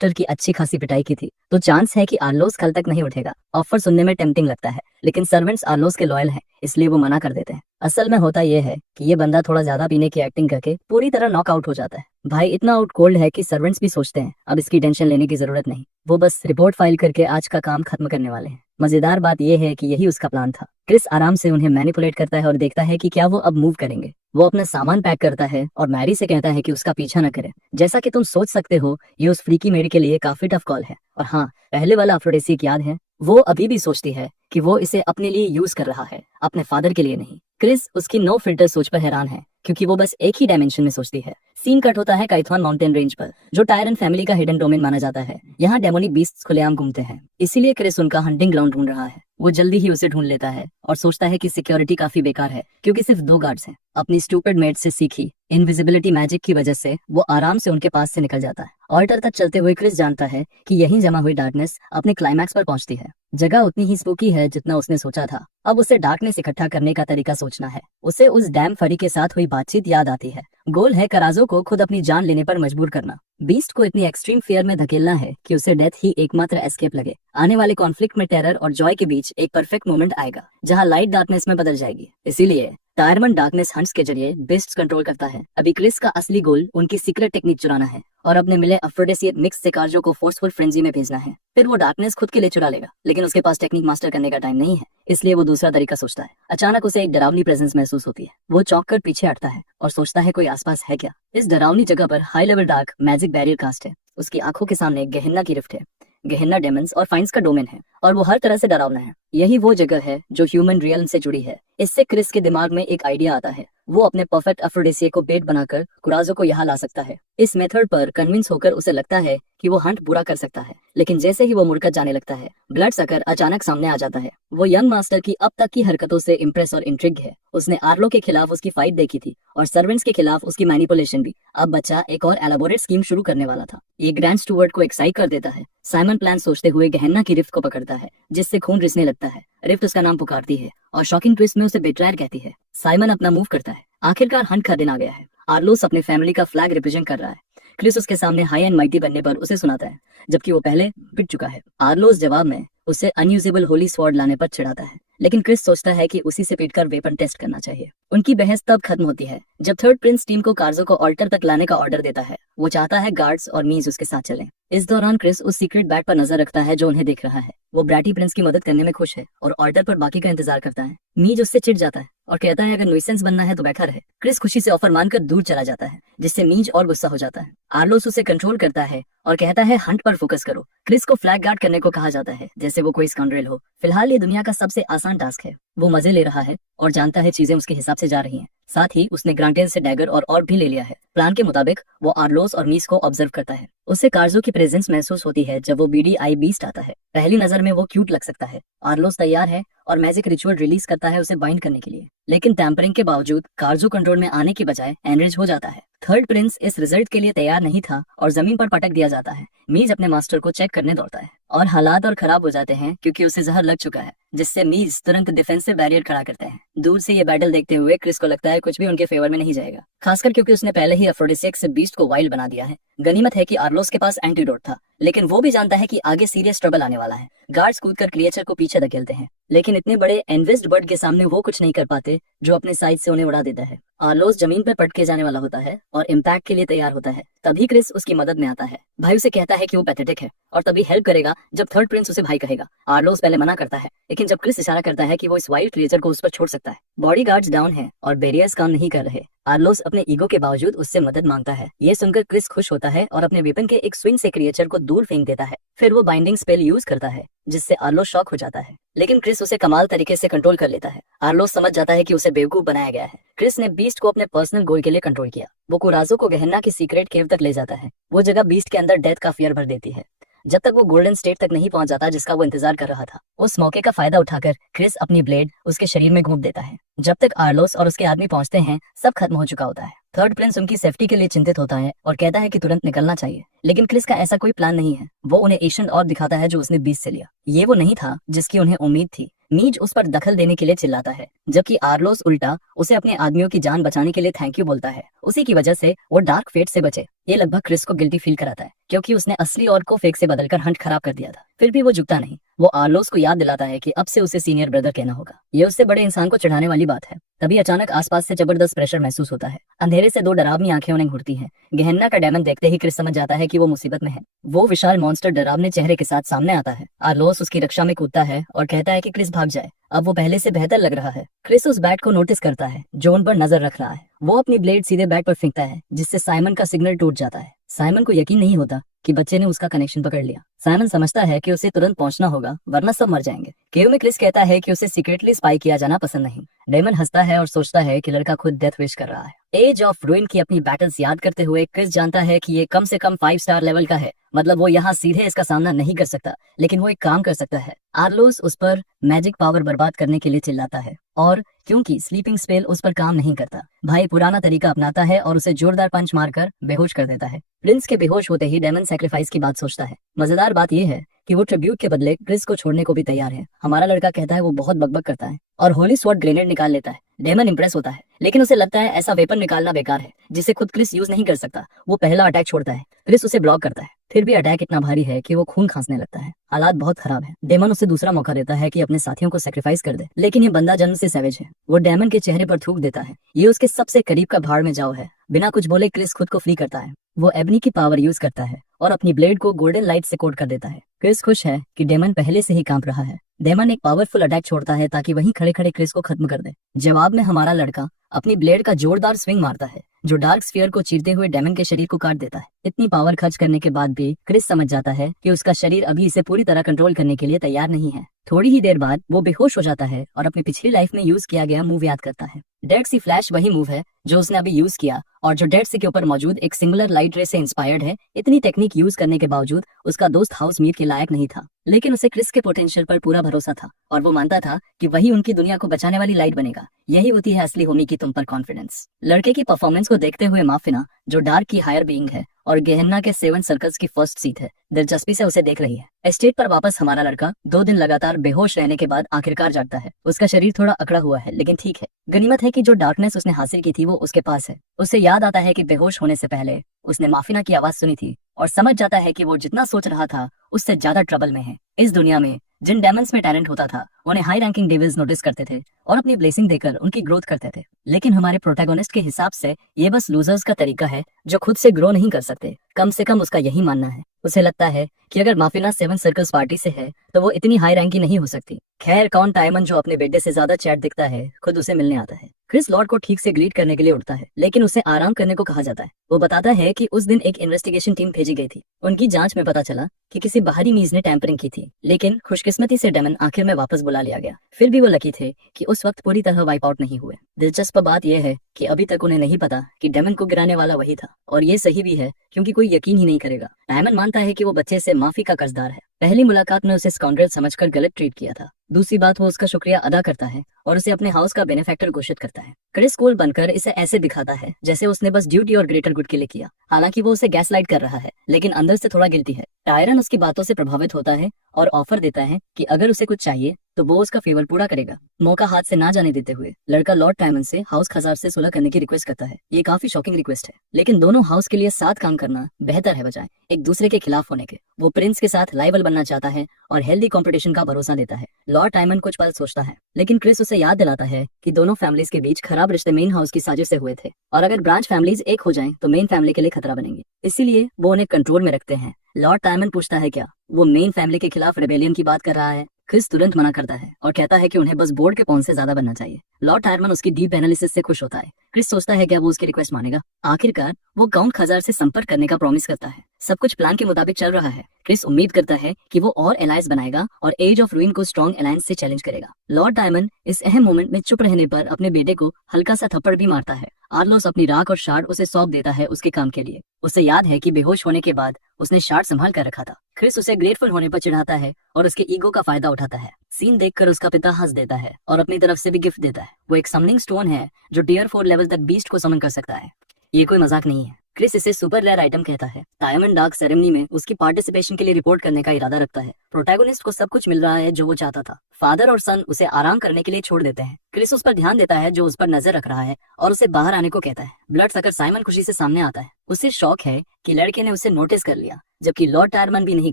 की अच्छी खासी पिटाई की थी, तो चांस है कि आर्लोस कल तक नहीं उठेगा। ऑफर सुनने में टेम्पटिंग लगता है, लेकिन सर्वेंट्स आर्लोस के लॉयल हैं, इसलिए वो मना कर देते हैं। असल में होता यह है कि ये बंदा थोड़ा ज्यादा पीने की एक्टिंग करके पूरी तरह नॉकआउट हो जाता है। भाई इतना आउट कोल्ड है कि सर्वेंट्स भी सोचते हैं अब इसकी टेंशन लेने की जरूरत नहीं, वो बस रिपोर्ट फाइल करके आज का काम खत्म करने वाले हैं। मजेदार बात यह है कि यही उसका प्लान था। क्रिस आराम से उन्हें मैनिपुलेट करता है और देखता है कि क्या वो अब मूव करेंगे। वो अपना सामान पैक करता है और मैरी से कहता है कि उसका पीछा न करे। जैसा कि तुम सोच सकते हो, ये उस फ्रीकी मेरी के लिए काफी टफ कॉल है। और हाँ, पहले वाला अफ्रोडिसिक याद है? वो अभी भी सोचती है कि वो इसे अपने लिए यूज कर रहा है, अपने फादर के लिए नहीं। क्रिस उसकी नो फिल्टर सोच पर हैरान है, क्योंकि वो बस एक ही डायमेंशन में सोचती है। सीन कट होता है काइथॉन माउंटेन रेंज पर, जो टायरन फैमिली का हिडन डोमेन माना जाता है। यहाँ डेमोनिक बीस्ट्स खुलेआम घूमते हैं, इसीलिए क्रिस उनका हंटिंग ग्राउंड ढूंढ रहा है। वो जल्दी ही उसे ढूंढ लेता है और सोचता है कि सिक्योरिटी काफी बेकार है, क्योंकि सिर्फ 2 गार्ड्स हैं। अपनी स्टूपिड मेट से सीखी इनविजिबिलिटी मैजिक की वजह से वो आराम से उनके पास से निकल जाता है। ऑल्टर तक चलते हुए क्रिस जानता है कि यहीं जमा हुई डार्कनेस अपने क्लाइमैक्स पर पहुंचती है। जगह उतनी ही स्पूकी है जितना उसने सोचा था। अब उसे डार्कनेस इकट्ठा करने का तरीका सोचना है। उसे उस डैम फरी के साथ हुई बातचीत याद आती है। गोल है कराजो को खुद अपनी जान लेने पर मजबूर करना। बीस्ट को इतनी एक्सट्रीम फियर में धकेलना है कि उसे डेथ ही एकमात्र एस्केप लगे। आने वाले कॉन्फ्लिक्ट में टेरर और जॉय के बीच एक परफेक्ट मोमेंट आएगा, जहां लाइट डार्कनेस में बदल जाएगी। इसीलिए टायरमन डार्कनेस हंट्स के जरिए बीस्ट्स कंट्रोल करता है। अभी क्रिस का असली गोल उनकी सीक्रेट टेक्निक चुराना है और अपने मिले अफ्रोडिसिएट मिक्स से कार्जो को फोर्सफुल फ्रेंजी में भेजना है। फिर वो डार्कनेस खुद के लिए चुरा लेगा, लेकिन उसके पास टेक्निक मास्टर करने का टाइम नहीं है, इसलिए वो दूसरा तरीका सोचता है। अचानक उसे एक डरावनी प्रेजेंस महसूस होती है। वो चौंक कर पीछे हटता है और सोचता है कोई आसपास है क्या। इस डरावनी जगह पर high level dark magic barrier cast है। उसकी आंखों के सामने गेहेन्ना की रिफ्ट है। गेहेन्ना डेमन्स और फाइंस का डोमेन है और वो हर तरह से डरावना है। यही वो जगह है जो ह्यूमन रियल्म से जुड़ी है। इससे क्रिस के दिमाग में एक आइडिया आता है। वो अपने परफेक्ट अफ्रोडिसिए को बेट बनाकर कुराजो को यहाँ ला सकता है। इस मेथड पर कन्विंस होकर उसे लगता है कि वो हंट पूरा कर सकता है, लेकिन जैसे ही वो मुड़कर जाने लगता है, ब्लड सकर अचानक सामने आ जाता है। वो यंग मास्टर की अब तक की हरकतों से इम्प्रेस और इंट्रिग है। उसने आर्लो के खिलाफ उसकी फाइट देखी थी और सर्वेंट्स के खिलाफ उसकी मैनिपुलेशन भी। अब बच्चा एक और एलाबोरेट स्कीम शुरू करने वाला था। ये ग्रैंड स्टूवर्ट को एक्साइट कर देता है। साइमन प्लान सोचते हुए गेहेन्ना की रिफ्ट को पकड़ता है, जिससे खून रिसने लगता है। रिफ्ट उसका नाम पुकारती है और शॉकिंग ट्विस्ट में उसे बेट्रायर कहती है। साइमन अपना मूव करता है। आखिरकार हंट का दिन आ गया है। आर्लोस अपने फैमिली का फ्लैग रिप्रेजेंट कर रहा है। क्रिस उसके सामने हाई एंड माइटी बनने पर उसे सुनाता है, जबकि वो पहले पिट चुका है। आर्लोस जवाब में उसे अनयूजेबल होली स्वॉर्ड लाने पर चिढ़ाता है, लेकिन क्रिस सोचता है कि उसी से पीटकर वेपन टेस्ट करना चाहिए। उनकी बहस तब खत्म होती है जब थर्ड प्रिंस टीम को कार्जो को ऑल्टर तक लाने का ऑर्डर देता है। वो चाहता है गार्ड्स और मीज उसके साथ चलें। इस दौरान क्रिस उस सीक्रेट बैग पर नजर रखता है जो उन्हें देख रहा है। वो ब्रैटी प्रिंस की मदद करने में खुश है और ऑर्डर पर बाकी का इंतजार करता है। मीज उससे चिढ़ जाता है और कहता है अगर नुइसेंस बनना है तो बैठा रहे। क्रिस खुशी से ऑफर मानकर दूर चला जाता है, जिससे मीज और गुस्सा हो जाता है। आर्लोस उसे कंट्रोल करता है और कहता है हंट पर फोकस करो। क्रिस को फ्लैग गार्ड करने को कहा जाता है, जैसे वो कोई स्काउंड्रेल हो। फिलहाल ये दुनिया का सबसे आसान टास्क है। वो मजे ले रहा है और जानता है चीजें उसके हिसाब से जा रही हैं। साथ ही उसने ग्रांटेन से डैगर और ऑर्ब भी ले लिया है। प्लान के मुताबिक वो आर्लोस और मीज को ऑब्जर्व करता है। उसे कार्जो की प्रेजेंस महसूस होती है जब वो बीडीआई बीस्ट आता है। पहली नजर में वो क्यूट लग सकता है। आर्लोस तैयार है और मैजिक रिचुअल रिलीज करता है उसे बाइंड करने के लिए, लेकिन टैंपरिंग के बावजूद कार्जो कंट्रोल में आने की बजाय एनरेज हो जाता है। थर्ड प्रिंस इस रिजल्ट के लिए तैयार नहीं था और जमीन पर पटक दिया जाता है। मीज अपने मास्टर को चेक करने दौड़ता है और हालात और खराब हो जाते हैं क्योंकि उसे जहर लग चुका है, जिससे मीज तुरंत डिफेंसिव बैरियर खड़ा करते हैं। दूर से ये बैटल देखते हुए क्रिस को लगता है कुछ भी उनके फेवर में नहीं जाएगा, खासकर क्योंकि उसने पहले ही अफ्रोडिसिएक से बीस्ट को वाइल्ड बना दिया है। गनीमत है कि आर्लोस के पास एंटीडोट था, लेकिन वो भी जानता है कि आगे सीरियस ट्रबल आने वाला है। गार्ड्स कूदकर क्रिएचर को पीछे धकेलते हैं, लेकिन इतने बड़े एनविस्ड बर्ड के सामने वो कुछ नहीं कर पाते, जो अपने साइज से उन्हें उड़ा देता है। आर्लोस जमीन पर पटके जाने वाला होता है और इम्पैक्ट के लिए तैयार होता है। तभी क्रिस उसकी मदद में आता है। भाई उसे कहता है कि वो पैथेटिक है और तभी हेल्प करेगा जब थर्ड प्रिंस उसे भाई कहेगा। आर्लोस पहले मना करता है, लेकिन जब क्रिस इशारा करता है कि वो इस वाइल्ड क्रिएचर को उस पर छोड़ सकता है। बॉडी गार्ड्स डाउन है और बैरियर्स काम नहीं कर रहे। आर्लोस अपने ईगो के बावजूद उससे मदद मांगता है। ये सुनकर क्रिस खुश होता है और अपने वेपन के एक स्विंग से क्रिएचर को दूर फेंक देता है। फिर वो बाइंडिंग स्पेल यूज करता है, जिससे आर्लोस शॉक हो जाता है, लेकिन क्रिस उसे कमाल तरीके से कंट्रोल कर लेता है। आर्लोस समझ जाता है कि उसे बेवकूफ बनाया गया है। क्रिस ने बीस्ट को अपने पर्सनल गोल के लिए कंट्रोल किया। वो कुराजो को गेहेन्ना की सीक्रेट केव तक ले जाता है। वो जगह बीस्ट के अंदर डेथ का फियर भर देती है, जब तक वो गोल्डन स्टेट तक नहीं पहुंच जाता जिसका वो इंतजार कर रहा था। उस मौके का फायदा उठाकर क्रिस अपनी ब्लेड उसके शरीर में घूंप देता है। जब तक आर्लोस और उसके आदमी पहुंचते हैं, सब खत्म हो चुका होता है। थर्ड प्रिंस उनकी सेफ्टी के लिए चिंतित होता है और कहता है कि तुरंत निकलना चाहिए, लेकिन क्रिस का ऐसा कोई प्लान नहीं है। वो उन्हें एशियन और दिखाता है जो उसने बीस्ट से लिया। ये वो नहीं था जिसकी उन्हें उम्मीद थी। मीज उस पर दखल देने के लिए चिल्लाता है, जबकि आर्लोस उल्टा उसे अपने आदमियों की जान बचाने के लिए थैंक यू बोलता है। उसी की वजह से वो डार्क फेट से बचे। ये लगभग क्रिस को गिल्टी फील कराता है, क्योंकि उसने असली और को फेक से बदलकर हंट खराब कर दिया था। फिर भी वो झुकता नहीं। वो आर्लोस को याद दिलाता है कि अब से उसे सीनियर ब्रदर कहना होगा। ये उससे बड़े इंसान को चिढ़ाने वाली बात है। तभी अचानक आसपास से जबरदस्त प्रेशर महसूस होता है। अंधेरे से दो डरावनी आंखें उन्हें घूरती हैं। गेहन्ना का डेमन देखते ही क्रिस समझ जाता है कि वो मुसीबत में है। वो विशाल मॉन्स्टर डरावने चेहरे के साथ सामने आता है। आर्लोस उसकी रक्षा में कूदता है और कहता है कि क्रिस भाग जाए, अब वो पहले से बेहतर लग रहा है। क्रिस उस बैट को नोटिस करता है जो उन पर नजर रख रहा है। वो अपनी ब्लेड सीधे बैट पर फेंकता है, जिससे साइमन का सिग्नल टूट जाता है। साइमन को यकीन नहीं होता कि बच्चे ने उसका कनेक्शन पकड़ लिया। साइमन समझता है कि उसे तुरंत पहुंचना होगा, वरना सब मर जाएंगे। केव में क्रिस कहता है कि उसे सीक्रेटली स्पाई किया जाना पसंद नहीं। डेमन हंसता है और सोचता है कि लड़का खुद डेथ विश कर रहा है। एज ऑफ रूइन की अपनी बैटल्स याद करते हुए क्रिस जानता है कि ये कम से कम 5 स्टार लेवल का है। मतलब वो यहाँ सीधे इसका सामना नहीं कर सकता, लेकिन वो एक काम कर सकता है। आर्लोस उस पर मैजिक पावर बर्बाद करने के लिए चिल्लाता है, और क्योंकि स्लीपिंग स्पेल उस पर काम नहीं करता, भाई पुराना तरीका अपनाता है और उसे जोरदार पंच मारकर बेहोश कर देता है। प्रिंस के बेहोश होते ही डेमन सैक्रिफाइस की बात सोचता है। मजेदार बात यह है कि वो ट्रिब्यूट के बदले क्रिस को छोड़ने को भी तैयार है। हमारा लड़का कहता है वो बहुत बकबक करता है और होली स्वॉर्ड ग्रेनेड निकाल लेता है। डेमन इंप्रेस होता है, लेकिन उसे लगता है ऐसा वेपन निकालना बेकार है जिसे खुद क्रिस यूज नहीं कर सकता। वो पहला अटैक छोड़ता है। क्रिस उसे ब्लॉक करता है, फिर भी अटैक इतना भारी है कि वो खून खांसने लगता है। हालात बहुत खराब है। डेमन उसे दूसरा मौका देता है कि अपने साथियों को सेक्रीफाइस कर दे, लेकिन ये बंदा जन्म से सैवेज है। वो डेमन के चेहरे पर थूक देता है। ये उसके सबसे करीब का भाड़ में जाओ है। बिना कुछ बोले क्रिस खुद को फ्री करता है। वो एबनी की पावर यूज करता है और अपनी ब्लेड को गोल्डन लाइट से कोट कर देता है। क्रिस खुश है कि डेमन पहले से ही कांप रहा है। डेमन एक पावरफुल अटैक छोड़ता है ताकि वहीं खड़े खड़े क्रिस को खत्म कर दे। जवाब में हमारा लड़का अपनी ब्लेड का जोरदार स्विंग मारता है, जो डार्क स्फीयर को चीरते हुए डेमन के शरीर को काट देता है। इतनी पावर खर्च करने के बाद भी क्रिस समझ जाता है कि उसका शरीर अभी इसे पूरी तरह कंट्रोल करने के लिए तैयार नहीं है। थोड़ी ही देर बाद वो बेहोश हो जाता है और अपनी पिछली लाइफ में यूज किया गया मूव याद करता है। डेड सी फ्लैश वही मूव है जो उसने अभी यूज किया और जो डेड सी के ऊपर मौजूद एक सिंगुलर लाइट रे से इंस्पायर्ड है। इतनी टेक्निक यूज करने के बावजूद उसका दोस्त हाउस मीट के लायक नहीं था, लेकिन उसे क्रिस के पोटेंशियल पर पूरा भरोसा था और वो मानता था कि वही उनकी दुनिया को बचाने वाली लाइट बनेगा। यही होती है असली होमी की तुम पर कॉन्फिडेंस। लड़के की परफॉर्मेंस को देखते हुए माफिना, जो डार्क की हायर बीइंग है और गेहन्ना के 7 सर्कल्स की फर्स्ट सीट है, दिलचस्पी से उसे देख रही है। एस्टेट पर वापस हमारा लड़का 2 दिन लगातार बेहोश रहने के बाद आखिरकार जागता है। उसका शरीर थोड़ा अकड़ा हुआ है, लेकिन ठीक है। गनीमत है कि जो डार्कनेस उसने हासिल की थी वो उसके पास है। उसे याद आता है कि बेहोश होने से पहले उसने माफिना की आवाज सुनी थी और समझ जाता है कि वो जितना सोच रहा था उससे ज्यादा ट्रबल में है। इस दुनिया में जिन डेमन्स में टैलेंट होता था उन्हें हाई रैंकिंग डेविल्स नोटिस करते थे और अपनी ब्लेसिंग देकर उनकी ग्रोथ करते थे, लेकिन हमारे प्रोटैगोनिस्ट के हिसाब से ये बस लूजर्स का तरीका है जो खुद से ग्रो नहीं कर सकते। कम से कम उसका यही मानना है। उसे लगता है कि अगर माफिना 7 सर्कल्स पार्टी से है तो वो इतनी हाई रैंक की नहीं हो सकती। खैर, कौन टाइमन जो अपने बेटे से ज्यादा चैट दिखता है खुद उसे मिलने आता है। क्रिस लॉर्ड को ठीक से ग्रीट करने के लिए उठता है, लेकिन उसे आराम करने को कहा जाता है। वो बताता है कि उस दिन एक इन्वेस्टिगेशन टीम भेजी गई थी। उनकी जांच में पता चला कि किसी बाहरी मीज ने टैंपरिंग की थी, लेकिन खुशकिस्मती से डेमन आखिर में वापस बुला लिया गया। फिर भी वो लकी थे कि उस वक्त पूरी तरह वाइप आउट नहीं हुए। दिलचस्प बात यह है कि अभी तक उन्हें नहीं पता कि डेमन को गिराने वाला वही था, और ये सही भी है क्योंकि कोई यकीन ही नहीं करेगा। डायमन मानता है कि वो बच्चे से माफी का कर्जदार है। पहली मुलाकात में उसे स्काउंड्रेल समझकर गलत ट्रीट किया था। दूसरी बात, वो उसका शुक्रिया अदा करता है और उसे अपने हाउस का बेनिफैक्टर घोषित करता है। क्रिस कूल बनकर इसे ऐसे दिखाता है जैसे उसने बस ड्यूटी और ग्रेटर गुड के लिए किया। हालांकि वो उसे गैसलाइट कर रहा है, लेकिन अंदर से थोड़ा गिल्टी है। टायरन उसकी बातों से प्रभावित होता है और ऑफर देता है कि अगर उसे कुछ चाहिए तो वो उसका फेवर पूरा करेगा। मौका हाथ से ना जाने देते हुए लड़का लॉर्ड टाइमन से हाउस खजार से सुलह करने की रिक्वेस्ट करता है। ये काफी शॉकिंग रिक्वेस्ट है, लेकिन दोनों हाउस के लिए साथ काम करना बेहतर है बजाय एक दूसरे के खिलाफ होने के। वो प्रिंस के साथ लाइवल बनना चाहता है और हेल्दी कंपटीशन का भरोसा देता है। लॉर्ड टाइमन कुछ पल सोचता है, लेकिन क्रिस उसे याद दिलाता है कि दोनों फैमिलीज के बीच खराब रिश्ते मेन हाउस की साजिश से हुए थे, और अगर ब्रांच फैमिलीज एक हो जाएं तो मेन फैमिली के लिए खतरा बनेंगे। इसीलिए वो उन्हें कंट्रोल में रखते हैं। लॉर्ड टाइमन पूछता है क्या वो मेन फैमिली के खिलाफ रेबेलियन की बात कर रहा है। क्रिस तुरंत मना करता है और कहता है कि उन्हें बस बोर्ड के पॉन से ज्यादा बनना चाहिए। लॉर्ड टायरमन उसकी डीप एनालिसिस से खुश होता है। क्रिस सोचता है क्या वो उसकी रिक्वेस्ट मानेगा। आखिरकार वो काउंट खजार से संपर्क करने का प्रॉमिस करता है। सब कुछ प्लान के मुताबिक चल रहा है। क्रिस उम्मीद करता है कि वो और एलायंस बनाएगा और एज ऑफ रूइन को स्ट्रॉन्ग एलायंस से चैलेंज करेगा। लॉर्ड डायमंड इस अहम मोमेंट में चुप रहने पर अपने बेटे को हल्का सा थप्पड़ भी मारता है। आर्लोस अपनी राख और शार्ड उसे सौंप देता है उसके काम के लिए। उसे याद है कि बेहोश होने के बाद उसने शार्ड संभाल कर रखा था। क्रिस उसे ग्रेटफुल होने पर चिढ़ाता है और उसके ईगो का फायदा उठाता है। सीन देखकर उसका पिता हंस देता है और अपनी तरफ से भी गिफ्ट देता है। वो एक समनिंग स्टोन है जो टियर 4 लेवल तक बीस्ट को समन कर सकता है। ये कोई मजाक नहीं है। क्रिस इसे सुपर रेयर आइटम कहता है। डायमंड डार्क सेरेमनी में उसकी पार्टिसिपेशन के लिए रिपोर्ट करने का इरादा रखता है। प्रोटैगोनिस्ट को सब कुछ मिल रहा है जो वो चाहता था। फादर और सन उसे आराम करने के लिए छोड़ देते हैं। क्रिस उस पर ध्यान देता है जो उस पर नजर रख रहा है और उसे बाहर आने को कहता है। ब्लड सकर साइमन खुशी से सामने आता है। उसे शौक है कि लड़के ने उसे नोटिस कर लिया, जबकि लॉर्ड टायरमन भी नहीं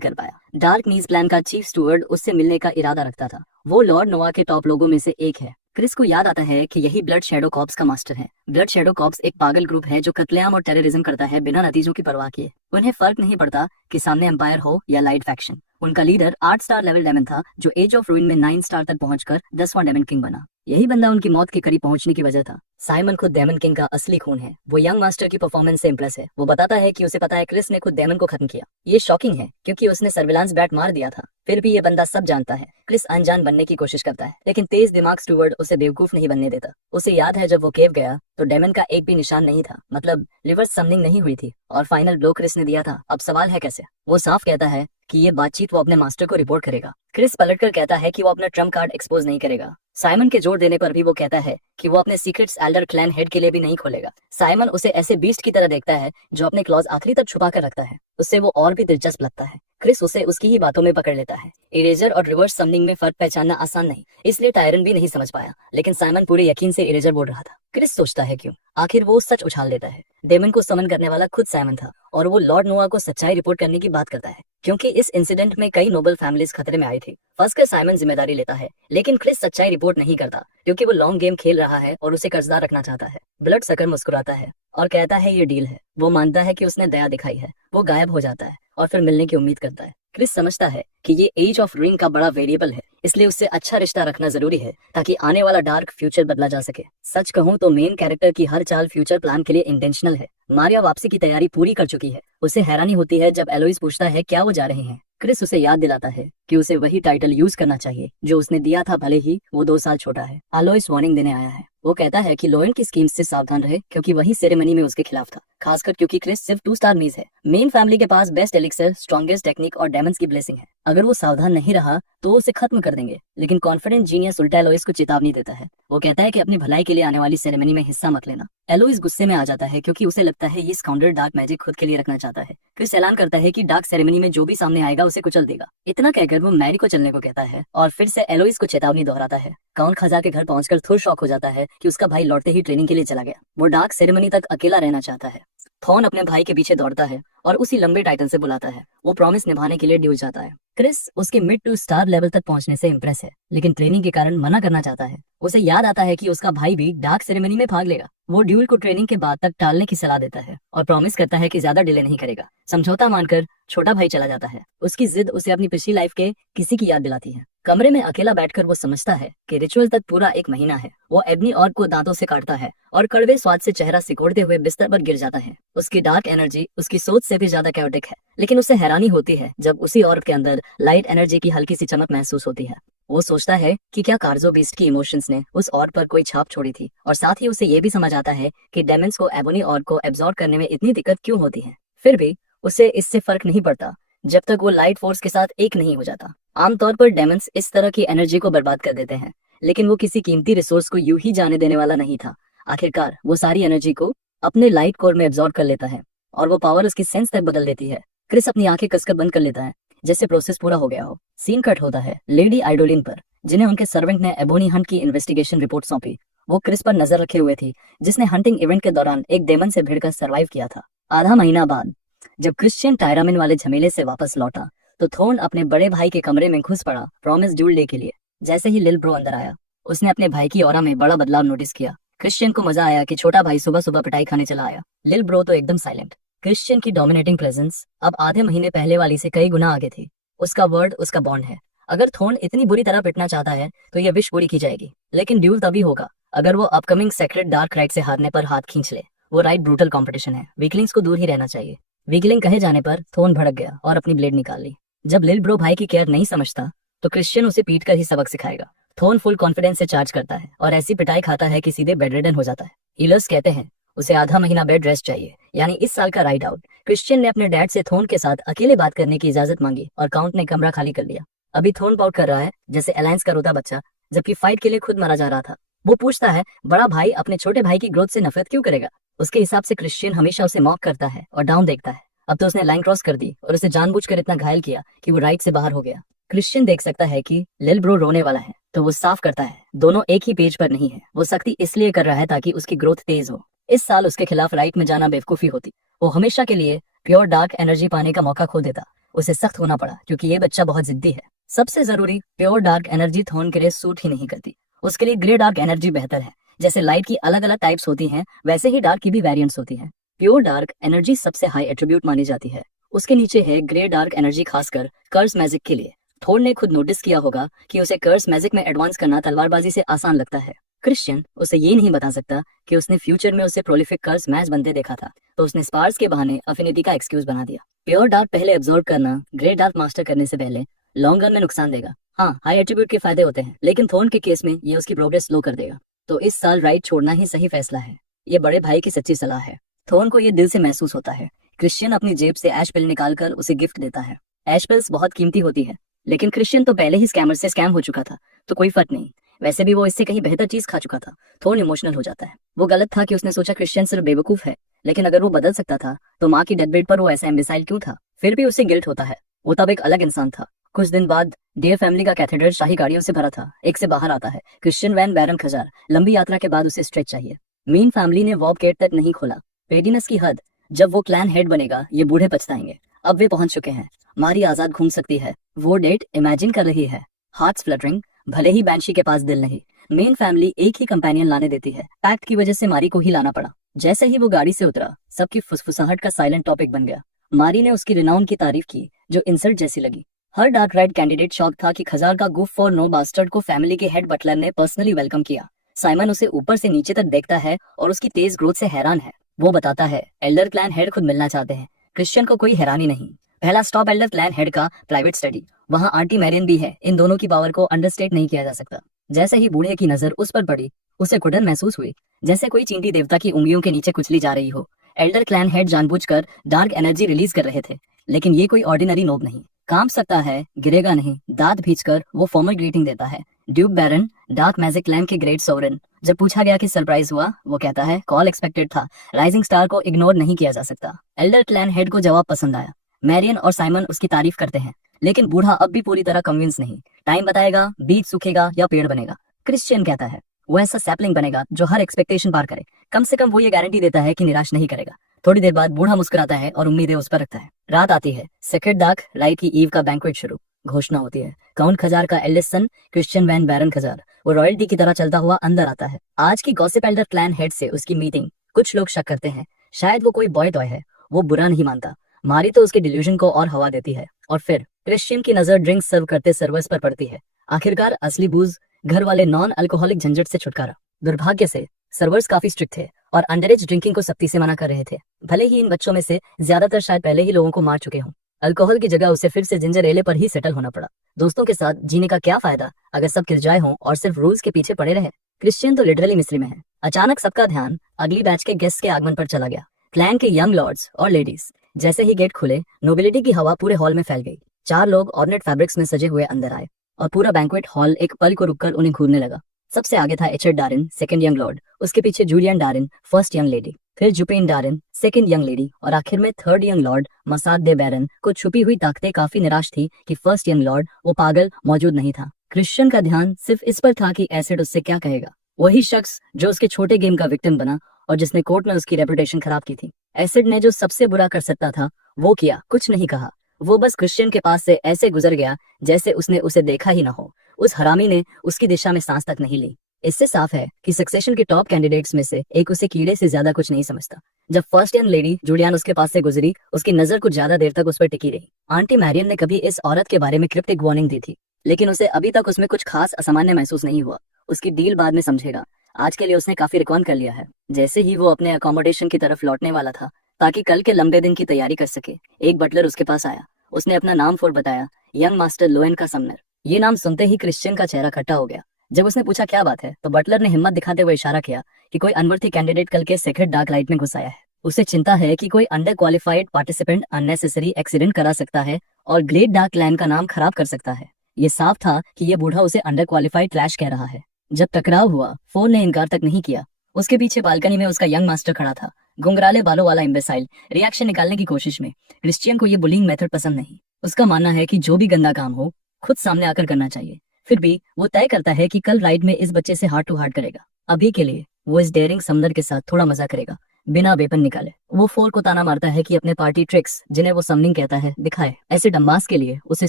कर पाया। डार्क नीज प्लान का चीफ स्टुअर्ड उससे मिलने का इरादा रखता था। वो लॉर्ड नोवा के टॉप लोगों में से एक है। क्रिस को याद आता है कि यही ब्लड शैडो कॉर्प्स का मास्टर है। ब्लड शैडो कॉर्प्स एक पागल ग्रुप है जो कत्लेआम और टेररिज्म करता है बिना नतीजों की परवाह किए। उन्हें फर्क नहीं पड़ता कि सामने एम्पायर हो या लाइट फैक्शन। उनका लीडर 8 स्टार लेवल डेमन था जो एज ऑफ रूइन में 9 स्टार तक पहुंचकर 10वां डेमन किंग बना। यही बंदा उनकी मौत के करीब पहुंचने की वजह था। साइमन खुद डेमन किंग का असली खून है। वो यंग मास्टर की परफॉर्मेंस से इंप्रेस है। वो बताता है कि उसे पता है क्रिस ने खुद डेमन को खत्म किया। ये शॉकिंग है क्योंकि उसने सर्विलांस बैट मार दिया था। फिर भी ये बंदा सब जानता है। क्रिस अनजान बनने की कोशिश करता है, लेकिन तेज दिमाग स्टुअर्ड उसे बेवकूफ नहीं बनने देता। उसे याद है जब वो केव गया तो डेमन का एक भी निशान नहीं था, मतलब रिवर्स समनिंग नहीं हुई थी, और फाइनल ब्लो क्रिस ने दिया था। अब सवाल है कैसे। वो साफ कहता है कि ये बातचीत वो अपने मास्टर को रिपोर्ट करेगा। क्रिस पलटकर कहता है कि वो अपना ट्रम्प कार्ड एक्सपोज नहीं करेगा। साइमन के जोर देने पर भी वो कहता है कि वो अपने सीक्रेट्स एल्डर क्लैन हेड के लिए भी नहीं खोलेगा। साइमन उसे ऐसे बीस्ट की तरह देखता है जो अपने क्लॉज आखिरी तक छुपा कर रखता है। उससे वो और भी दिलचस्प लगता है। क्रिस उसे उसकी ही बातों में पकड़ लेता है। इरेजर और रिवर्स समनिंग में फर्क पहचानना आसान नहीं, इसलिए टायरन भी नहीं समझ पाया, लेकिन साइमन पूरे यकीन से इरेजर बोल रहा था। क्रिस सोचता है क्यों, आखिर वो सच उछाल देता है। डेमन को समन करने वाला खुद साइमन था और वो लॉर्ड नोआ को सच्चाई रिपोर्ट करने की बात करता है, क्योंकि इस इंसिडेंट में कई नोबल फैमिलीज खतरे में आई थी। फंसकर साइमन जिम्मेदारी लेता है, लेकिन क्रिस सच्चाई रिपोर्ट नहीं करता क्योंकि वो लॉन्ग गेम खेल रहा है और उसे कर्जदार रखना चाहता है। ब्लड सकर मुस्कुराता है और कहता है ये डील है। वो मानता है कि उसने दया दिखाई है। वो गायब हो जाता है और फिर मिलने की उम्मीद करता है। क्रिस समझता है कि ये एज ऑफ रूइन का बड़ा वेरिएबल है, इसलिए उससे अच्छा रिश्ता रखना जरूरी है ताकि आने वाला डार्क फ्यूचर बदला जा सके। सच कहूं तो मेन कैरेक्टर की हर चाल फ्यूचर प्लान के लिए इंटेंशनल है। मारिया वापसी की तैयारी पूरी कर चुकी है। उसे हैरानी होती है जब एलोइस पूछता है क्या वो जा रहे हैं। क्रिस उसे याद दिलाता है कि उसे वही टाइटल यूज करना चाहिए जो उसने दिया था, भले ही वो 2 साल छोटा है। एलोइस वार्निंग देने आया है। वो कहता है कि लोयन की स्कीम से सावधान रहे क्योंकि वही सेरेमनी में उसके खिलाफ था, खासकर क्योंकि क्रिस सिर्फ 2 स्टार मीज है। मेन फैमिली के पास बेस्ट एलिक्सर, स्ट्रॉन्गेस्ट टेक्निक और डेमंस की ब्लेसिंग है। अगर वो सावधान नहीं रहा तो उसे खत्म कर देंगे। लेकिन कॉन्फिडेंट जीनियस उल्टा एलोइस को चेतावनी देता है। वो कहता है कि अपनी भलाई के लिए आने वाली सेरेमनी में हिस्सा मत लेना। एलोइस गुस्से में आ जाता है क्योंकि उसे लगता है ये स्काउंडर डार्क मैजिक खुद के लिए रखना चाहता है। क्रिस ऐलान करता है कि डार्क सेरेमनी में जो भी सामने आएगा उसे कुचल देगा। इतना कहकर वो मैरी को चलने को कहता है और फिर से एलोइस को चेतावनी दोहराता है। काउंट खजा के घर पहुंचकर थोड़ा शॉक हो जाता है कि उसका भाई लौटते ही ट्रेनिंग के लिए चला गया। वो डार्क सेरेमनी तक अकेला रहना चाहता है। थॉर्न अपने भाई के पीछे दौड़ता है और उसी लंबे टाइटन से बुलाता है। वो प्रॉमिस निभाने के लिए ड्यूल जाता है। क्रिस उसके मिड टू स्टार लेवल तक पहुंचने से इंप्रेस है, लेकिन ट्रेनिंग के कारण मना करना चाहता है। उसे याद आता है कि उसका भाई भी डार्क सेरेमनी में भाग लेगा। वो ड्यूल को ट्रेनिंग के बाद तक टालने की सलाह देता है और प्रॉमिस करता है कि ज्यादा डिले नहीं करेगा। समझौता मानकर छोटा भाई चला जाता है। उसकी जिद उसे अपनी पिछली लाइफ के किसी की याद दिलाती है। कमरे में अकेला बैठकर वो समझता है कि रिचुअल तक पूरा 1 महीना है। वो एबनी ऑर्क को दांतों से काटता है और कड़वे स्वाद से चेहरा सिकोड़ते हुए बिस्तर पर गिर जाता है। उसकी डार्क एनर्जी उसकी सोच से भी ज्यादा कैओटिक है, लेकिन उसे हैरानी होती है जब उसी ऑर्क के अंदर लाइट एनर्जी की हल्की सी चमक महसूस होती है। वो सोचता है कि क्या कार्जो बीस्ट की इमोशंस ने उस ऑर्क पर कोई छाप छोड़ी थी, और साथ ही उसे ये भी समझ आता है कि डेमंस को एबोनी ऑर्क को एब्जॉर्ब करने में इतनी दिक्कत क्यों होती है। फिर भी उसे इससे फर्क नहीं पड़ता जब तक वो लाइट फोर्स के साथ एक नहीं हो जाता। आमतौर पर डेमंस इस तरह की एनर्जी को बर्बाद कर देते हैं, लेकिन वो किसी कीमती रिसोर्स को यूं ही जाने देने वाला नहीं था। आखिरकार वो सारी एनर्जी को अपने लाइट कोर में एब्जॉर्ब कर लेता है और वो पावर उसकी सेंस तक बदल देती है। क्रिस अपनी आंखें कसकर बंद कर लेता है जैसे प्रोसेस पूरा हो गया हो। सीन कट होता है लेडी आइडोलिन पर, जिन्हें उनके सर्वेंट ने एबोनी हंट की इन्वेस्टिगेशन रिपोर्ट सौंपी। वो क्रिस पर नजर रखे हुए थी, जिसने हंटिंग इवेंट के दौरान एक डेमन से भिड़कर सर्वाइव किया था। आधा महीना बाद जब क्रिश्चियन टायरामिन वाले झमेले से वापस लौटा तो थोर्न अपने बड़े भाई के कमरे में घुस पड़ा प्रॉमिस ड्यूल डे के लिए। जैसे ही लिल ब्रो अंदर आया, उसने अपने भाई की ऑरा में बड़ा बदलाव नोटिस किया। क्रिश्चियन को मजा आया कि छोटा भाई सुबह सुबह पिटाई खाने चला आया। लिल ब्रो तो एकदम साइलेंट। क्रिश्चियन की डोमिनेटिंग प्रेजेंस अब आधे महीने पहले वाली से कई गुना आगे थी। उसका वर्ड उसका बॉन्ड है। अगर थोर्न इतनी बुरी तरह पिटना चाहता है तो यह विश पूरी की जाएगी, लेकिन ड्यूल तभी होगा अगर वो अपकमिंग सेक्रेट डार्क राइट से हारने पर हाथ खींच ले। वो राइट ब्रूटल कॉम्पिटिशन है, वीकलिंग्स को दूर ही रहना चाहिए। वीकलिंग कहे जाने पर थोर्न भड़क गया और अपनी ब्लेड निकाल ली। जब लिल ब्रो भाई की केयर नहीं समझता तो क्रिश्चियन उसे पीट कर ही सबक सिखाएगा। थोर्न फुल कॉन्फिडेंस से चार्ज करता है और ऐसी पिटाई खाता है कि सीधे बेडरिडन हो जाता है। हीलर्स कहते हैं उसे आधा महीना बेड रेस्ट चाहिए, यानी इस साल का राइड आउट। क्रिश्चियन ने अपने डैड से थोर्न के साथ अकेले बात करने की इजाजत मांगी और काउंट ने कमरा खाली कर लिया। अभी थोर्न पाउट कर रहा है जैसे अलायंस का रोता बच्चा, जबकि फाइट के लिए खुद मरा जा रहा था। वो पूछता है बड़ा भाई अपने छोटे भाई की ग्रोथ से नफरत क्यों करेगा। उसके हिसाब से क्रिश्चियन हमेशा उसे मॉक करता है और डाउन देखता है। अब तो उसने लाइन क्रॉस कर दी और उसे जानबूझकर इतना घायल किया कि वो राइट से बाहर हो गया। क्रिश्चियन देख सकता है कि लिल ब्रो रोने वाला है तो वो साफ करता है दोनों एक ही पेज पर नहीं है। वो सख्ती इसलिए कर रहा है ताकि उसकी ग्रोथ तेज हो। इस साल उसके खिलाफ राइट में जाना बेवकूफी होती। वो हमेशा के लिए प्योर डार्क एनर्जी पाने का मौका खो देता। उसे सख्त होना पड़ा क्योंकि ये बच्चा बहुत जिद्दी है। सबसे जरूरी, प्योर डार्क एनर्जी थॉर्न के लिए सूट ही नहीं करती। उसके लिए ग्रे डार्क एनर्जी बेहतर है। जैसे लाइट की अलग अलग टाइप्स होती हैं वैसे ही डार्क की भी वेरिएंट्स होती हैं। प्योर डार्क एनर्जी सबसे हाई एट्रीब्यूट मानी जाती है। उसके नीचे है ग्रे डार्क एनर्जी, खासकर कर्स मैजिक के लिए। थोर ने खुद नोटिस किया होगा कि उसे कर्स मैजिक में एडवांस करना तलवारबाजी से आसान लगता है। क्रिश्चियन उसे ये नहीं बता सकता कि उसने फ्यूचर में उसे प्रोलिफिक कर्स मैच बनते देखा था, तो उसने स्पार्स के बहाने अफिनिटी का एक्सक्यूज बना दिया। प्योर डार्क पहले एब्जॉर्ब करना ग्रे डार्क मास्टर करने से पहले लॉन्ग रन में नुकसान देगा। हाँ, हाई एट्रीब्यूट के फायदे होते हैं, लेकिन थोर्न के केस में ये उसकी प्रोग्रेस स्लो कर देगा। तो इस साल राइट छोड़ना ही सही फैसला है। ये बड़े भाई की सच्ची सलाह है। थोर्न को ये दिल से महसूस होता है। क्रिश्चियन अपनी जेब से ऐश पिल निकालकर उसे गिफ्ट देता है। ऐश पिल्स बहुत कीमती होती है, लेकिन क्रिश्चियन तो पहले ही स्कैमर से स्कैम हो चुका था, तो कोई फर्क नहीं। वैसे भी वो इससे कहीं बेहतर चीज खा चुका था। थोर्न इमोशनल हो जाता है। वो गलत था कि उसने सोचा क्रिश्चियन सिर्फ बेवकूफ है, लेकिन अगर वो बदल सकता था तो माँ की डेथ बेड पर वो ऐसा एम्बिसाइल क्यों था। फिर भी उसे गिल्ट होता है। वो तब एक अलग इंसान था। कुछ दिन बाद डियर फैमिली का कैथेड्रल शाही गाड़ियों से भरा था। एक से बाहर आता है क्रिश्चियन वैन बैरन खजार। लंबी यात्रा के बाद उसे स्ट्रेच चाहिए। मीन फैमिली ने वॉब गेट तक नहीं खोला। पेडीनेस की हद। जब वो क्लैन हेड बनेगा ये बूढ़े पछताएंगे। अब वे पहुंच चुके हैं। मारी आजाद घूम सकती है। वो डेट इमेजिन कर रही है। Hearts fluttering. भले ही बैंशी के पास दिल नहीं। मेन फैमिली एक ही कंपेनियन लाने देती है। पैक्ट की वजह से मारी को ही लाना पड़ा। जैसे ही वो गाड़ी से उतरा सबकी फुसफुसाहट का साइलेंट टॉपिक बन गया। मारी ने उसकी रिनाउन की तारीफ की जो इंसल्ट जैसी लगी। हर डार्क राइड कैंडिडेट शॉक था कि खजार का गुफ फॉर नो बास्टर्ड को फैमिली के हेड बटलर ने पर्सनली वेलकम किया। साइमन उसे ऊपर से नीचे तक देखता है और उसकी तेज ग्रोथ से हैरान है। वो बताता है एल्डर क्लैन हेड खुद मिलना चाहते हैं। क्रिश्चियन को कोई हैरानी नहीं। पहला स्टॉप एल्डर क्लैन हेड का प्राइवेट स्टडी। वहाँ आंटी मैरियन भी है। इन दोनों की पावर को अंडरस्टेट नहीं किया जा सकता। जैसे ही बूढ़े की नजर उस पर पड़ी उसे घुटन महसूस हुई, जैसे कोई चींटी देवता की उंगलियों के नीचे कुचली जा रही हो। एल्डर क्लैन हेड जानबूझकर डार्क एनर्जी रिलीज कर रहे थे, लेकिन ये कोई ऑर्डिनरी नोब नहीं। काम सकता है, गिरेगा नहीं। दांत भींचकर वो फॉर्मल ग्रीटिंग देता है। ड्यूक बैरन, डार्क मैजिक लैंड के ग्रेट सोवरेन। जब पूछा गया कि सरप्राइज हुआ, वो कहता है कॉल एक्सपेक्टेड था। राइजिंग स्टार को इग्नोर नहीं किया जा सकता। एल्डर क्लैन हेड को जवाब पसंद आया। मैरियन और साइमन उसकी तारीफ करते हैं, लेकिन बूढ़ा अब भी पूरी तरह कन्विंस नहीं। टाइम बताएगा बीज सूखेगा या पेड़ बनेगा। क्रिश्चियन कहता है वो ऐसा सैपलिंग बनेगा जो हर एक्सपेक्टेशन पार करे। कम से कम वो ये गारंटी देता है कि निराश नहीं करेगा। थोड़ी देर बाद बूढ़ा मुस्कुराता है और उम्मीदें उस पर रखता है। रात आती है। सेक्रेट डार्क राइट की ईव का बैंक्वेट शुरू। घोषणा होती है। काउंट खजार का एल्डेस्ट सन क्रिश्चियन वैन बैरन खजार, वो रॉयल्टी की तरह चलता हुआ अंदर आता है। आज की गॉसिप एल्डर क्लैन हेड से उसकी मीटिंग। कुछ लोग शक करते हैं शायद वो कोई बॉय टॉय है। वो बुरा नहीं मानता। मारी तो उसके डिल्यूजन को और हवा देती है। और फिर क्रिश्चियन की नजर ड्रिंक सर्व करते सर्वर्स पर पड़ती है। आखिरकार असली बूज, घर वाले नॉन अल्कोहलिक झंझट से छुटकारा। दुर्भाग्य से सर्वर्स काफी स्ट्रिक्ट थे और अंडरएज ड्रिंकिंग को सख्ती से मना कर रहे थे। भले ही इन बच्चों में से ज्यादातर शायद पहले ही लोगों को मार चुके हों। अल्कोहल की जगह उसे फिर से जिंजर एले पर ही सेटल होना पड़ा। दोस्तों के साथ जीने का क्या फायदा अगर सब किरजाए हों और सिर्फ रूल्स के पीछे पड़े रहे। क्रिश्चियन तो लिटरली मिस्री में है। अचानक सबका ध्यान अगली बैच के गेस्ट के आगमन पर चला गया। क्लैन के यंग लॉर्ड्स और लेडीज। जैसे ही गेट खुले नोबिलिटी की हवा पूरे हॉल में फैल गई। 4 लोग ऑर्नेट फैब्रिक्स में सजे हुए अंदर आए और पूरा बैंक्वेट हॉल एक पल को रुककर उन्हें घूरने लगा। सबसे आगे था एचर्ड डारिन, सेकंड यंग लॉर्ड। उसके पीछे जूलियन डारिन, फर्स्ट यंग लेडी। फिर जुपेन डारिन, सेकंड यंग लेडी। और आखिर में थर्ड यंग लॉर्ड मसाद दे बैरन। कुछ छुपी हुई ताकतें काफी निराश थी कि फर्स्ट यंग लॉर्ड, वो पागल, मौजूद नहीं था। क्रिश्चियन का ध्यान सिर्फ इस पर था कि एसिड उससे क्या कहेगा। वही शख्स जो उसके छोटे गेम का विक्टिम बना और जिसने कोर्ट में उसकी रेपुटेशन खराब की थी। एसिड ने जो सबसे बुरा कर सकता था वो किया, कुछ नहीं कहा। वो बस क्रिश्चियन के पास से ऐसे गुजर गया जैसे उसने उसे देखा ही ना हो। उस हरामी ने उसकी दिशा में सांस तक नहीं ली। इससे साफ है कि सक्सेशन के टॉप कैंडिडेट्स में से एक उसे कीड़े से ज्यादा कुछ नहीं समझता। जब फर्स्ट यंग लेडी जूलियन उसके पास से गुजरी, उसकी नजर कुछ ज्यादा देर तक उस पर टिकी रही। आंटी मैरियन ने कभी इस औरत के बारे में क्रिप्टिक वार्निंग दी थी, लेकिन उसे अभी तक उसमें कुछ खास असामान्य महसूस नहीं हुआ। उसकी डील बाद में समझेगा। आज के लिए उसने काफी रिकॉन कर लिया है। जैसे ही वो अपने अकोमोडेशन की तरफ लौटने वाला था ताकि कल के लंबे दिन की तैयारी कर सके, एक बटलर उसके पास आया। उसने अपना नाम फोर बताया, यंग मास्टर लोएन का समनर। ये नाम सुनते ही क्रिश्चियन का चेहरा खट्टा हो गया। जब उसने पूछा क्या बात है, तो बटलर ने हिम्मत दिखाते हुए इशारा किया कि कोई अनवर्थी कैंडिडेट कल के सेक्रेट डार्क लाइट में घुस आया है। उसे चिंता है कि कोई under qualified participant unnecessary accident करा सकता है और ग्रेट डार्क लैंड का नाम खराब कर सकता है। ये साफ था कि ये बूढ़ा उसे अंडर क्वालिफाइड ट्रैश कह रहा है। जब टकराव हुआ, फोर ने इनकार तक नहीं किया। उसके पीछे बालकनी में उसका यंग मास्टर खड़ा था, घुंघराले बालों वाला इम्बेसाइल, रिएक्शन निकालने की कोशिश में। क्रिश्चियन को ये बुलिंग मेथड पसंद नहीं। उसका मानना है कि जो भी गंदा काम हो खुद सामने आकर करना चाहिए। फिर भी वो तय करता है कि कल राइड में इस बच्चे से हार्ट टू हार्ट करेगा। अभी के लिए वो इस डेयरिंग समंदर के साथ थोड़ा मजा करेगा, बिना वेपन निकाले। वो फोर को ताना मारता है कि अपने पार्टी ट्रिक्स, जिन्हें वो समनिंग कहता है, दिखाए। ऐसे डम्बास के लिए उसे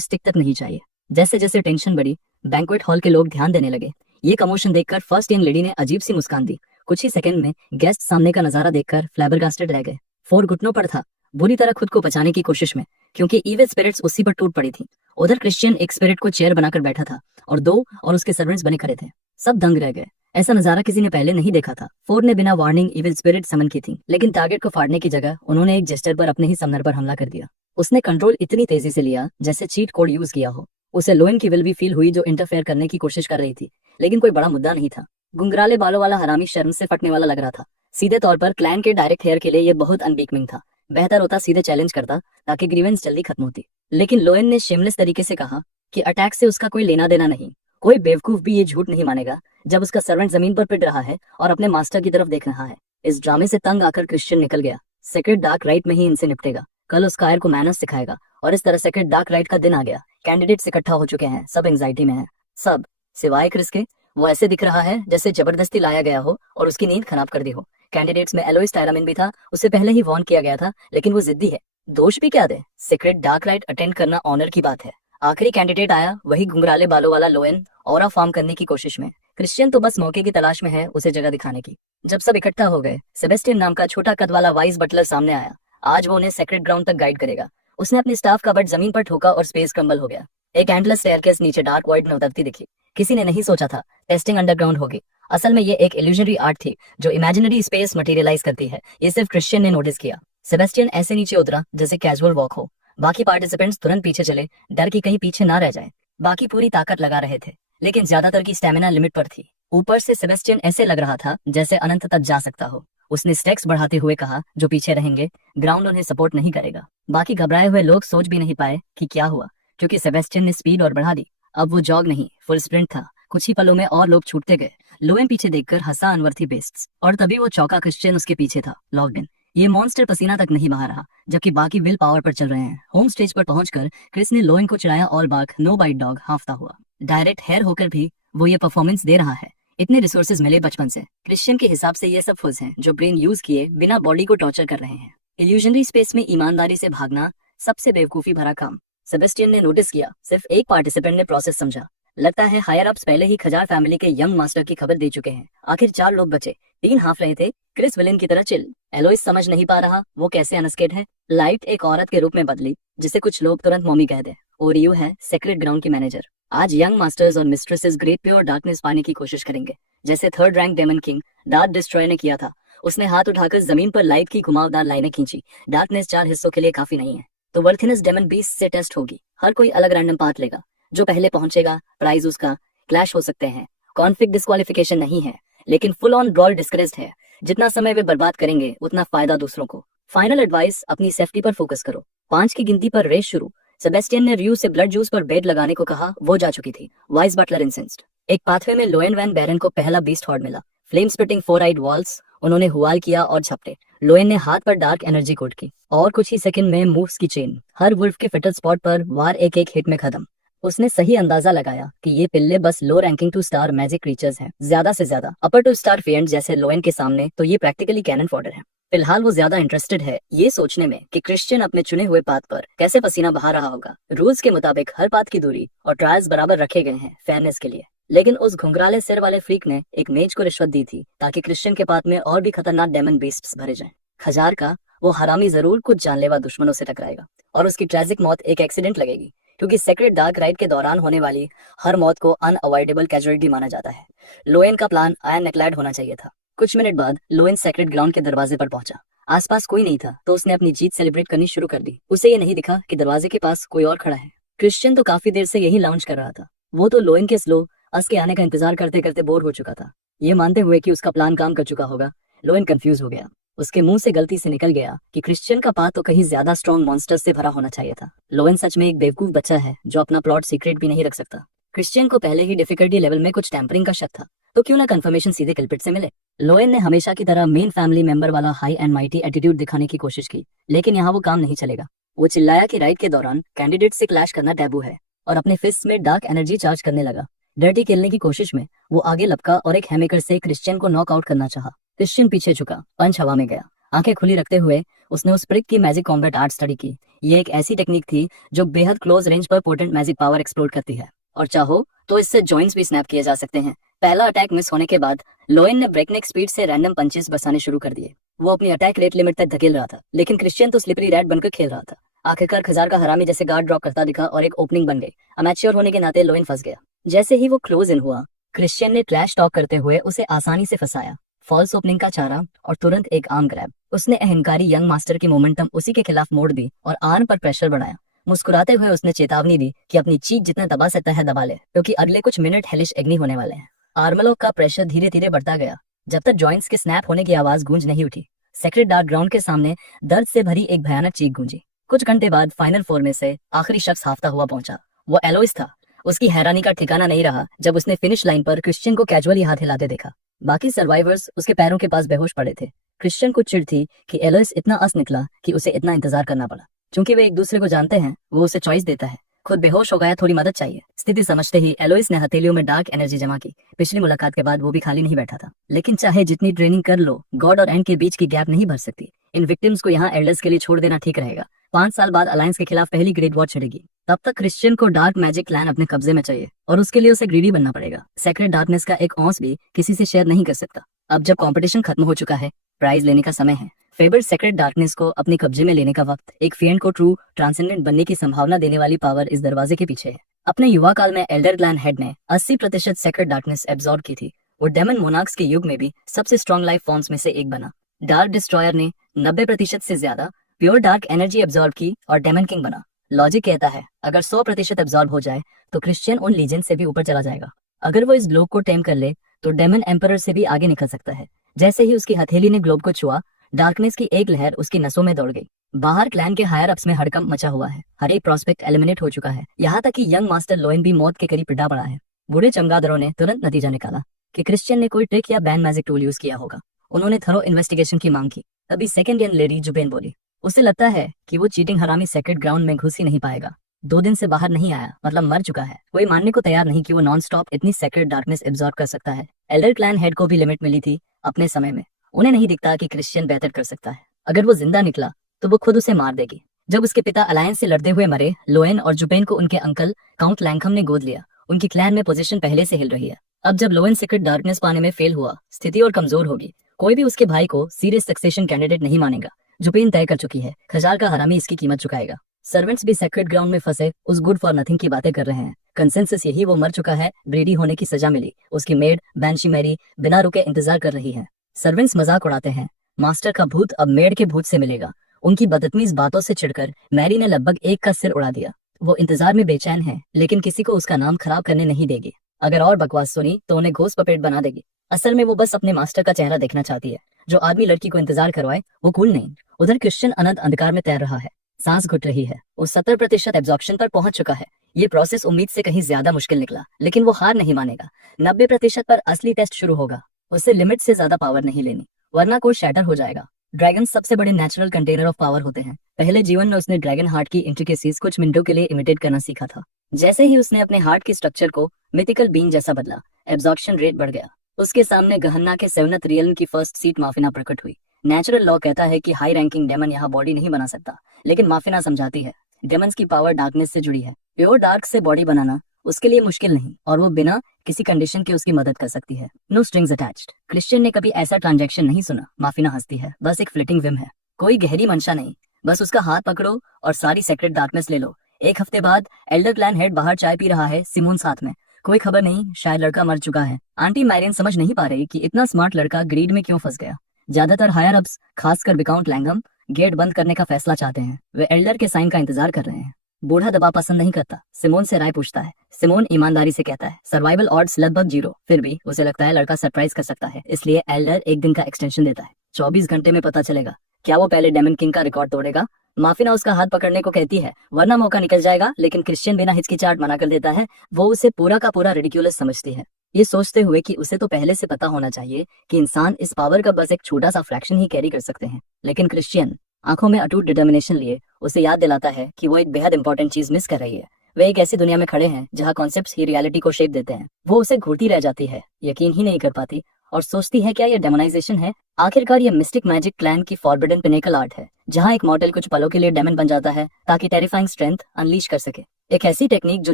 स्टिक तक नहीं चाहिए। जैसे जैसे टेंशन बढ़ी, बैंक्वेट हॉल के लोग ध्यान देने लगे। ये कमोशन देखकर फर्स्ट यंग लेडी ने अजीब सी मुस्कान दी। कुछ ही सेकंड में गेस्ट सामने का नजारा देखकर फ्लैबरगास्टेड रह गए। फोर घुटनों पर था, बुरी तरह खुद को बचाने की कोशिश में, क्योंकि इविल स्पिरिट्स उसी पर टूट पड़ी थी। उधर क्रिश्चियन एक स्पिरिट को चेयर बनाकर बैठा था और दो और उसके सर्वेंट्स बने खड़े थे। सब दंग रह गए। ऐसा नजारा किसी ने पहले नहीं देखा था। फोर ने बिना वार्निंग इविल स्पिरिट समन की थी, लेकिन टारगेट को फाड़ने की जगह उन्होंने एक जेस्टर पर अपने ही समनर पर हमला कर दिया। उसने कंट्रोल इतनी तेजी से लिया जैसे चीट कोड यूज किया हो। उसे लोएन की विल भी फील हुई, जो इंटरफेयर करने की कोशिश कर रही थी, लेकिन कोई बड़ा मुद्दा नहीं था। घुंघराले बालों वाला हरामी शर्म से फटने वाला लग रहा था। सीधे तौर पर क्लैन के डायरेक्ट हेयर के लिए ये बहुत अनबीकमिंग था। बेहतर होता सीधे चैलेंज करता, ताकि ग्रीवेंस जल्दी खत्म होती। लेकिन लोएन ने शेमलेस तरीके से कहा कि अटैक से उसका कोई लेना देना नहीं। कोई बेवकूफ भी ये झूठ नहीं मानेगा जब उसका सर्वेंट जमीन पर पिट रहा है और अपने मास्टर की तरफ देख रहा है। इस ड्रामे से तंग आकर क्रिश्चियन निकल गया। सेक्रेट डार्क राइट में ही इनसे निपटेगा। कल उस कायर को मैनर्स सिखाएगा। और इस तरह सेक्रेट डार्क राइट का दिन आ गया। कैंडिडेट्स इकट्ठा हो चुके हैं, सब एंजाइटी में हैं। सब सिवाय क्रिस के। वो ऐसे दिख रहा है जैसे जबरदस्ती लाया गया हो और उसकी नींद खराब कर दी हो। कैंडिडेट्स में एलोइस टायरामिन भी था, उसे पहले ही वार्न किया गया था, लेकिन वो जिद्दी है। दोष भी क्या दे, सीक्रेट डार्क राइट अटेंड करना ऑनर की बात है। आखिरी कैंडिडेट आया, वही घुंघराले बालों वाला लोएन, ऑरा फार्म करने की कोशिश में। क्रिश्चियन तो बस मौके की तलाश में है, उसे जगह दिखाने की। जब सब इकट्ठा हो गए, सेबेस्टियन नाम का छोटा कद वाला वाइस बटलर सामने आया। आज वो उन्हें सेक्रेट ग्राउंड तक गाइड करेगा। उसने अपने स्टाफ का बट जमीन पर ठोका और स्पेस क्रम्बल हो गया। एक एंडलेस स्टेयरकेस नीचे डार्क वॉइड में उतरती दिखी। किसी ने नहीं सोचा था टेस्टिंग अंडरग्राउंड होगी। असल में ये एक इल्यूजनरी आर्ट थी जो इमेजिनरी स्पेस मटेरियलाइज करती है। ये सिर्फ क्रिश्चियन ने नोटिस किया। सेबेस्टियन ऐसे नीचे उतरा जैसे कैजुअल वॉक हो। बाकी पार्टिसिपेंट्स तुरंत पीछे चले, डर की कहीं पीछे ना रह जाए। बाकी पूरी ताकत लगा रहे थे, लेकिन ज्यादातर की स्टेमिना लिमिट पर थी। ऊपर से सेबेस्टियन ऐसे लग रहा था जैसे अनंत तक जा सकता हो। उसने स्टेक्स बढ़ाते हुए कहा, जो पीछे रहेंगे, ग्राउंड उन्हें सपोर्ट नहीं करेगा। बाकी घबराए हुए लोग सोच भी नहीं पाए कि क्या हुआ, क्योंकि सेबेस्टियन ने स्पीड और बढ़ा दी। अब वो जॉग नहीं, फुल स्प्रिंट था। कुछ ही पलों में और लोग छूटते गए। लोएन पीछे देखकर हंसा अनवर्थी बेस्ट्स, और तभी वो चौका। क्रिश्चियन उसके पीछे था, लॉग्ड। ये मॉन्स्टर पसीना तक नहीं बहा रहा, जबकि बाकी विल पावर पर चल रहे हैं। होम स्टेज पर पहुंचकर क्रिस ने लोएन को चिढ़ाया, all bark no bite dog, हाफता हुआ। डायरेक्ट हेयर होकर भी वो ये परफॉर्मेंस दे रहा है। इतने रिसोर्सेज मिले बचपन से। क्रिश्चियन के हिसाब से ये सब फुज हैं जो ब्रेन यूज किए बिना बॉडी को टॉर्चर कर रहे हैं। इल्यूजनरी स्पेस में ईमानदारी से भागना सबसे बेवकूफी भरा काम। सेबेस्टियन ने नोटिस किया, सिर्फ एक पार्टिसिपेंट ने प्रोसेस समझा। लगता है हायर अप्स पहले ही खजार फैमिली के यंग मास्टर की खबर दे चुके हैं। आखिर 4 लोग बचे, 3 हाफ रहे थे। क्रिस विलेन की तरह चिल। एलोइस समझ नहीं पा रहा वो कैसे अनस्केड है। लाइट एक औरत के रूप में बदली, जिसे कुछ लोग तुरंत मॉमी कह दे। ओरियो है सेक्रेट ग्राउंड की मैनेजर। आज यंग मास्टर्स और मिस्ट्रेसेस ग्रेट प्योर डार्कनेस पाने की कोशिश करेंगे, जैसे 3rd rank daemon king dark destroy ने किया था। उसने हाथ उठाकर जमीन पर लाइट की घुमावदार लाइनें खींची। डार्कनेस 4 हिस्सों के लिए काफी नहीं है, तो वर्थिनेस डेमन 20 से टेस्ट होगी। हर कोई अलग रैंडम पाथ लेगा। जो पहले पहुंचेगा प्राइज उसका। क्लैश हो सकते हैं, कॉन्फ्लिक्ट डिस्क्वालिफिकेशन नहीं है, लेकिन फुल ऑन ब्रॉल डिस्करेज्ड है। जितना समय वे बर्बाद करेंगे उतना फायदा दूसरों को। फाइनल एडवाइस, अपनी सेफ्टी पर फोकस करो। 5 की गिनती पर रेस शुरू। सेबेस्टियन ने रियू से ब्लड जूस पर बेड लगाने को कहा, वो जा चुकी थी। Vice butler incensed. एक पाथवे में लोएन वैन बैरन को पहला बीस्ट हॉर्ड मिला। फ्लेम स्पिटिंग 4 आइड वॉल्स। उन्होंने हुआल किया और झपटे। लोएन ने हाथ पर डार्क एनर्जी कोड की, और कुछ ही सेकंड में मूव्स की चेन। हर वुल्फ के फिटल स्पॉट पर वार एक एक हिट में खत्म। उसने सही अंदाजा लगाया कि ये पिल्ले बस लो रैंकिंग 2 स्टार मैजिक क्रीचर्स हैं, ज्यादा से ज्यादा अपर 2 स्टार फेंड जैसे लोएन के सामने तो ये प्रैक्टिकली कैनन फॉडर है। फिलहाल वो ज्यादा इंटरेस्टेड है ये सोचने में कि क्रिश्चियन अपने चुने हुए पाथ पर कैसे पसीना बहा रहा होगा। रूल्स के मुताबिक हर पाथ की दूरी और ट्रायल्स बराबर रखे गए हैं फेयरनेस के लिए, लेकिन उस घुंघराले सिर वाले फ्रीक ने एक मेज को रिश्वत दी थी ताकि क्रिश्चियन के पाथ में और भी खतरनाक डेमन बीस्ट्स भरे जाएं। खजार का वो हरामी जरूर कुछ जानलेवा दुश्मनों से टकराएगा और उसकी ट्रेजिक मौत एक एक्सीडेंट लगेगी, क्योंकि सेक्रेट डार्क राइड के दौरान होने वाली हर मौत को अनअवॉइडेबल कैजुअलिटी माना जाता है। लोएन का प्लान आयरन नेकलैड होना चाहिए था। कुछ मिनट बाद लोएन सेक्रेट ग्राउंड के दरवाजे पर पहुंचा। आसपास कोई नहीं था, तो उसने अपनी जीत सेलिब्रेट करनी शुरू कर दी। उसे ये नहीं दिखा कि दरवाजे के पास कोई और खड़ा है। क्रिश्चियन तो काफी देर से यही लाउंज कर रहा था। वो तो लोएन के स्लो अस के आने का इंतजार करते करते बोर हो चुका था। ये मानते हुए कि उसका प्लान काम कर चुका होगा, लोएन कंफ्यूज हो गया। उसके मुंह से गलती से निकल गया कि क्रिश्चियन का पाथ तो कहीं ज्यादा स्ट्रॉन्ग मॉन्स्टर से भरा होना चाहिए था। लोएन सच में एक बेवकूफ बच्चा है जो अपना प्लॉट सीक्रेट भी नहीं रख सकता। क्रिश्चियन को पहले ही डिफिकल्टी लेवल में कुछ टैंपरिंग का शक था, तो क्यों ना कंफर्मेशन सीधे कल्प्रिट से मिले। लोएन ने हमेशा की तरह मेन फैमिली मेंबर वाला हाई एंड माइटी एटीट्यूड दिखाने की कोशिश की, लेकिन यहाँ वो काम नहीं चलेगा। वो चिल्लाया कि राइड के दौरान कैंडिडेट से क्लैश करना टैबू है और अपने फिस्ट में डार्क एनर्जी चार्ज करने लगा। डर्टी खेलने की कोशिश में वो आगे लपका और एक हैमेकर से क्रिश्चियन को नॉकआउट करना चाहा। क्रिश्चियन पीछे झुका, पंच हवा में गया। आंखें खुली रखते हुए उसने उस प्रिक की मैजिक कॉम्बैट आर्ट स्टडी की। ये एक ऐसी टेक्निक थी जो बेहद क्लोज रेंज पर पोटेंट मैजिक पावर एक्सप्लोर करती है, और चाहो तो इससे जॉइंट्स भी स्नैप किए जा सकते हैं। पहला अटैक मिस होने के बाद लोएन ने ब्रेकनेक स्पीड से रैंडम पंचेस बरसाने शुरू कर दिए। वो अपनी अटैक रेट लिमिट तक धकेल रहा था, लेकिन क्रिश्चियन तो स्लिपरी रैट बनकर खेल रहा था। आखिरकार खजार का हरामी जैसे गार्ड ड्रॉप करता दिखा और एक ओपनिंग बन गई। अमेच्योर होने के नाते लोएन फंस गया। जैसे ही वो क्लोज इन हुआ, क्रिश्चियन ने ट्रैश टॉक करते हुए उसे आसानी से फंसाया। फॉल्स ओपनिंग का चारा और तुरंत एक आर्म ग्रैब। उसने अहंकारी यंग मास्टर की मोमेंटम उसी के खिलाफ मोड़ दी और आर्म पर प्रेशर बढ़ाया। मुस्कुराते हुए उसने चेतावनी दी कि अपनी चीख जितना दबा सकता है दबा ले, क्योंकि अगले कुछ मिनट हेलिश एग्नी होने वाले हैं। आर्मलॉक का प्रेशर धीरे धीरे बढ़ता गया जब तक जॉइंट्स के स्नैप होने की आवाज गूंज नहीं उठी। सेक्रेट डार्क ग्राउंड के सामने दर्द से भरी एक भयानक चीख गूंजी। कुछ घंटे बाद फाइनल फोर में से आखिरी शख्स हाफता हुआ पहुंचा। वो एलोइस था। उसकी हैरानी का ठिकाना नहीं रहा जब उसने फिनिश लाइन पर क्रिश्चियन को कैजुअली हाथ हिलाते देखा। बाकी सर्वाइवर्स उसके पैरों के पास बेहोश पड़े थे। क्रिश्चियन को चिढ़ थी कि एलोइस इतना अस निकला कि उसे इतना इंतजार करना पड़ा। चूंकि वे एक दूसरे को जानते हैं, वो उसे चॉइस देता है। खुद बेहोश हो गया, थोड़ी मदद चाहिए। स्थिति समझते ही एलोइस ने हथेलियों में डार्क एनर्जी जमा की। पिछली मुलाकात के बाद वो भी खाली नहीं बैठा था, लेकिन चाहे जितनी ट्रेनिंग कर लो, गॉड और एंड के बीच की गैप नहीं भर सकती। इन विक्टिम्स को यहाँ एल्डर्स के लिए छोड़ देना ठीक रहेगा। 5 साल बाद अलायंस के खिलाफ पहली ग्रेट वॉर छिड़ेगी। तब तक क्रिश्चियन को डार्क मैजिक क्लैन अपने कब्जे में चाहिए, और उसके लिए उसे ग्रीडी बनना पड़ेगा। सेक्रेट डार्कनेस का एक औंस भी किसी से शेयर नहीं कर सकता। अब जब कंपटीशन खत्म हो चुका है, प्राइज लेने का समय है। फेबर सेक्रेट डार्कनेस को अपने कब्जे में लेने का वक्त। एक फिएंड को ट्रू ट्रांसेंडेंट बनने की संभावना देने वाली पावर इस दरवाजे के पीछे है। अपने युवा काल में एल्डर क्लैन हेड ने 80% सेक्रेट डार्कनेस एब्जॉर्ब की थी। वो डेमन मोनार्क्स के युग में भी सबसे स्ट्रॉन्ग लाइफ फॉर्म्स में से एक बना। डार्क डिस्ट्रॉयर ने 90% से ज्यादा प्योर डार्क एनर्जी एब्जॉर्ब की और डेमन किंग बना। लॉजिक कहता है अगर 100% एब्जॉर्ब हो जाए तो क्रिश्चियन उन लीजेंड से भी ऊपर चला जाएगा। अगर वो इस ग्लोब को टेम कर ले तो डेमन एम्परर से भी आगे निकल सकता है। जैसे ही उसकी हथेली ने ग्लोब को छुआ, डार्कनेस की एक लहर उसकी नसों में दौड़ गई। बाहर क्लैन के हायर अप्स में हड़कंप मचा हुआ है। हर एक प्रोस्पेक्ट एलिमिनेट हो चुका है, यहाँ तक कि यंग मास्टर लोएन भी मौत के करीब पिटा पड़ा है। बूढ़े चमगादड़ों ने तुरंत नतीजा निकाला कि क्रिश्चियन ने कोई ट्रिक या बैन मैजिक टूल यूज किया होगा। उन्होंने थरो इन्वेस्टिगेशन की मांग की। तभी सेकंड यंग लेडी जुबेन बोली, उसे लगता है कि वो चीटिंग हरामी सेक्रेट ग्राउंड में घुस ही नहीं पाएगा। 2 दिन से बाहर नहीं आया, मतलब मर चुका है। कोई मानने को तैयार नहीं कि वो नॉन स्टॉप इतनी सेक्रेट डार्कनेस एब्जॉर्ब कर सकता है। एल्डर क्लैन हेड को भी लिमिट मिली थी अपने समय में। उन्हें नहीं दिखता कि क्रिश्चियन बेहतर कर सकता है। अगर वो जिंदा निकला तो वो खुद उसे मार देगी। जब उसके पिता अलायंस से लड़ते हुए मरे, लोएन और जुबेन को उनके अंकल काउंट लैंकम ने गोद लिया। उनकी क्लैन में पोजीशन पहले से हिल रही है। अब जब लोएन सीक्रेट डार्कनेस पाने में फेल हुआ, स्थिति और कमजोर होगी। कोई भी उसके भाई को सीरियस सक्सेशन कैंडिडेट नहीं मानेगा। जुबेन तय कर चुकी है, खजार का हरामी इसकी कीमत चुकाएगा। सर्वेंट्स भी सेक्रेट ग्राउंड में फंसे उस गुड फॉर नथिंग की बातें कर रहे हैं। कंसेंसस यही, वो मर चुका है, ब्रेडी होने की सजा मिली। उसकी मेड बैंशी मैरी बिना रुके इंतजार कर रही है। सर्वेंट्स मजाक उड़ाते हैं, मास्टर का भूत अब मेड के भूत से मिलेगा। उनकी बदतमीज बातों से चिढ़कर मैरी ने लगभग एक का सिर उड़ा दिया। वो इंतजार में बेचैन है, लेकिन किसी को उसका नाम खराब करने नहीं देगी। अगर और बकवास सुनी तो उन्हें घोस्ट पपेट बना देगी। असल में वो बस अपने मास्टर का चेहरा देखना चाहती है। जो आदमी लड़की को इंतजार करवाए वो कूल नहीं। उधर क्रिश्चियन अनंत अंधकार में तैर रहा है, सांस घुट रही है। वो 70% एब्जॉर्प्शन पर पहुंच चुका है। ये प्रोसेस उम्मीद से कहीं ज्यादा मुश्किल निकला, लेकिन वो हार नहीं मानेगा। 90% पर असली टेस्ट शुरू होगा। उसे लिमिट से ज्यादा पावर नहीं लेनी, वरना कोई शैटर हो जाएगा। ड्रैगन सबसे बड़े नेचुरल कंटेनर ऑफ पावर होते हैं। पहले जीवन में उसने ड्रैगन हार्ट की इंट्रिकेसीज कुछ मिनटों के लिए इमिटेट करना सीखा था। जैसे ही उसने अपने हार्ट की स्ट्रक्चर को मिथिकल बीन जैसा बदला, एब्जॉर्प्शन रेट बढ़ गया। उसके सामने गहन्ना के सेवनथ रियल्म की फर्स्ट सीट माफिना प्रकट हुई। नेचुरल लॉ कहता है कि हाई रैंकिंग डेमन यहाँ बॉडी नहीं बना सकता, लेकिन माफिना समझाती है डेमन्स की पावर डार्कनेस से जुड़ी है। प्योर डार्क से बॉडी बनाना उसके लिए मुश्किल नहीं, और वो बिना किसी कंडीशन के उसकी मदद कर सकती है। No strings attached. क्रिश्चियन ने कभी ऐसा ट्रांजैक्शन नहीं सुना। माफिना हंसती है, बस एक फ्लिटिंग विम है, कोई गहरी मंशा नहीं। बस उसका हाथ पकड़ो और सारी सेक्रेट डार्कनेस ले लो। 1 हफ्ते बाद एल्डर क्लैन हेड बाहर चाय पी रहा है, सिमोन साथ में। कोई खबर नहीं, शायद लड़का मर चुका है। आंटी मैरियन समझ नहीं पा रही कि इतना स्मार्ट लड़का ग्रीड में क्यों फंस गया। ज्यादातर हायर अप्स, खासकर विकाउंट लैंगम, गेट बंद करने का फैसला चाहते हैं। वे एल्डर के साइन का इंतजार कर रहे हैं। बूढ़ा दबाव पसंद नहीं करता। सिमोन से राय पूछता है। सिमोन ईमानदारी से कहता है सर्वाइवल ऑड्स लगभग 0। फिर भी उसे लगता है लड़का सरप्राइज कर सकता है, इसलिए एल्डर 1 दिन का एक्सटेंशन देता है। 24 घंटे में पता चलेगा। क्या वो पहले डेमन किंग का रिकॉर्ड तोड़ेगा माफिना उसका हाथ पकड़ने को कहती है वरना मौका निकल जाएगा, लेकिन क्रिश्चियन बिना हिचकिचाहट मना कर देता है। वो उसे पूरा का पूरा रिडिक्यूलस समझती है, ये सोचते हुए कि उसे तो पहले से पता होना चाहिए कि इंसान इस पावर का बस एक छोटा सा फ्रैक्शन ही कैरी कर सकते हैं। लेकिन क्रिश्चियन आंखों में अटूट डिटर्मिनेशन लिए उसे याद दिलाता है कि वो एक बेहद इंपॉर्टेंट चीज मिस कर रही है। वे एक ऐसी दुनिया में खड़े हैं जहाँ कॉन्सेप्ट्स ही रियलिटी को शेप देते हैं। वो उसे घूरती रह जाती है, यकीन ही नहीं कर पाती और सोचती है क्या ये डेमोनाइजेशन है। आखिरकार ये मिस्टिक मैजिक क्लैन की फॉरबिडन पिनेकल आर्ट है, जहाँ एक मॉडल कुछ पलों के लिए डेमन बन जाता है ताकि टेरिफाइंग स्ट्रेंथ अनलीश कर सके। एक ऐसी टेक्निक जो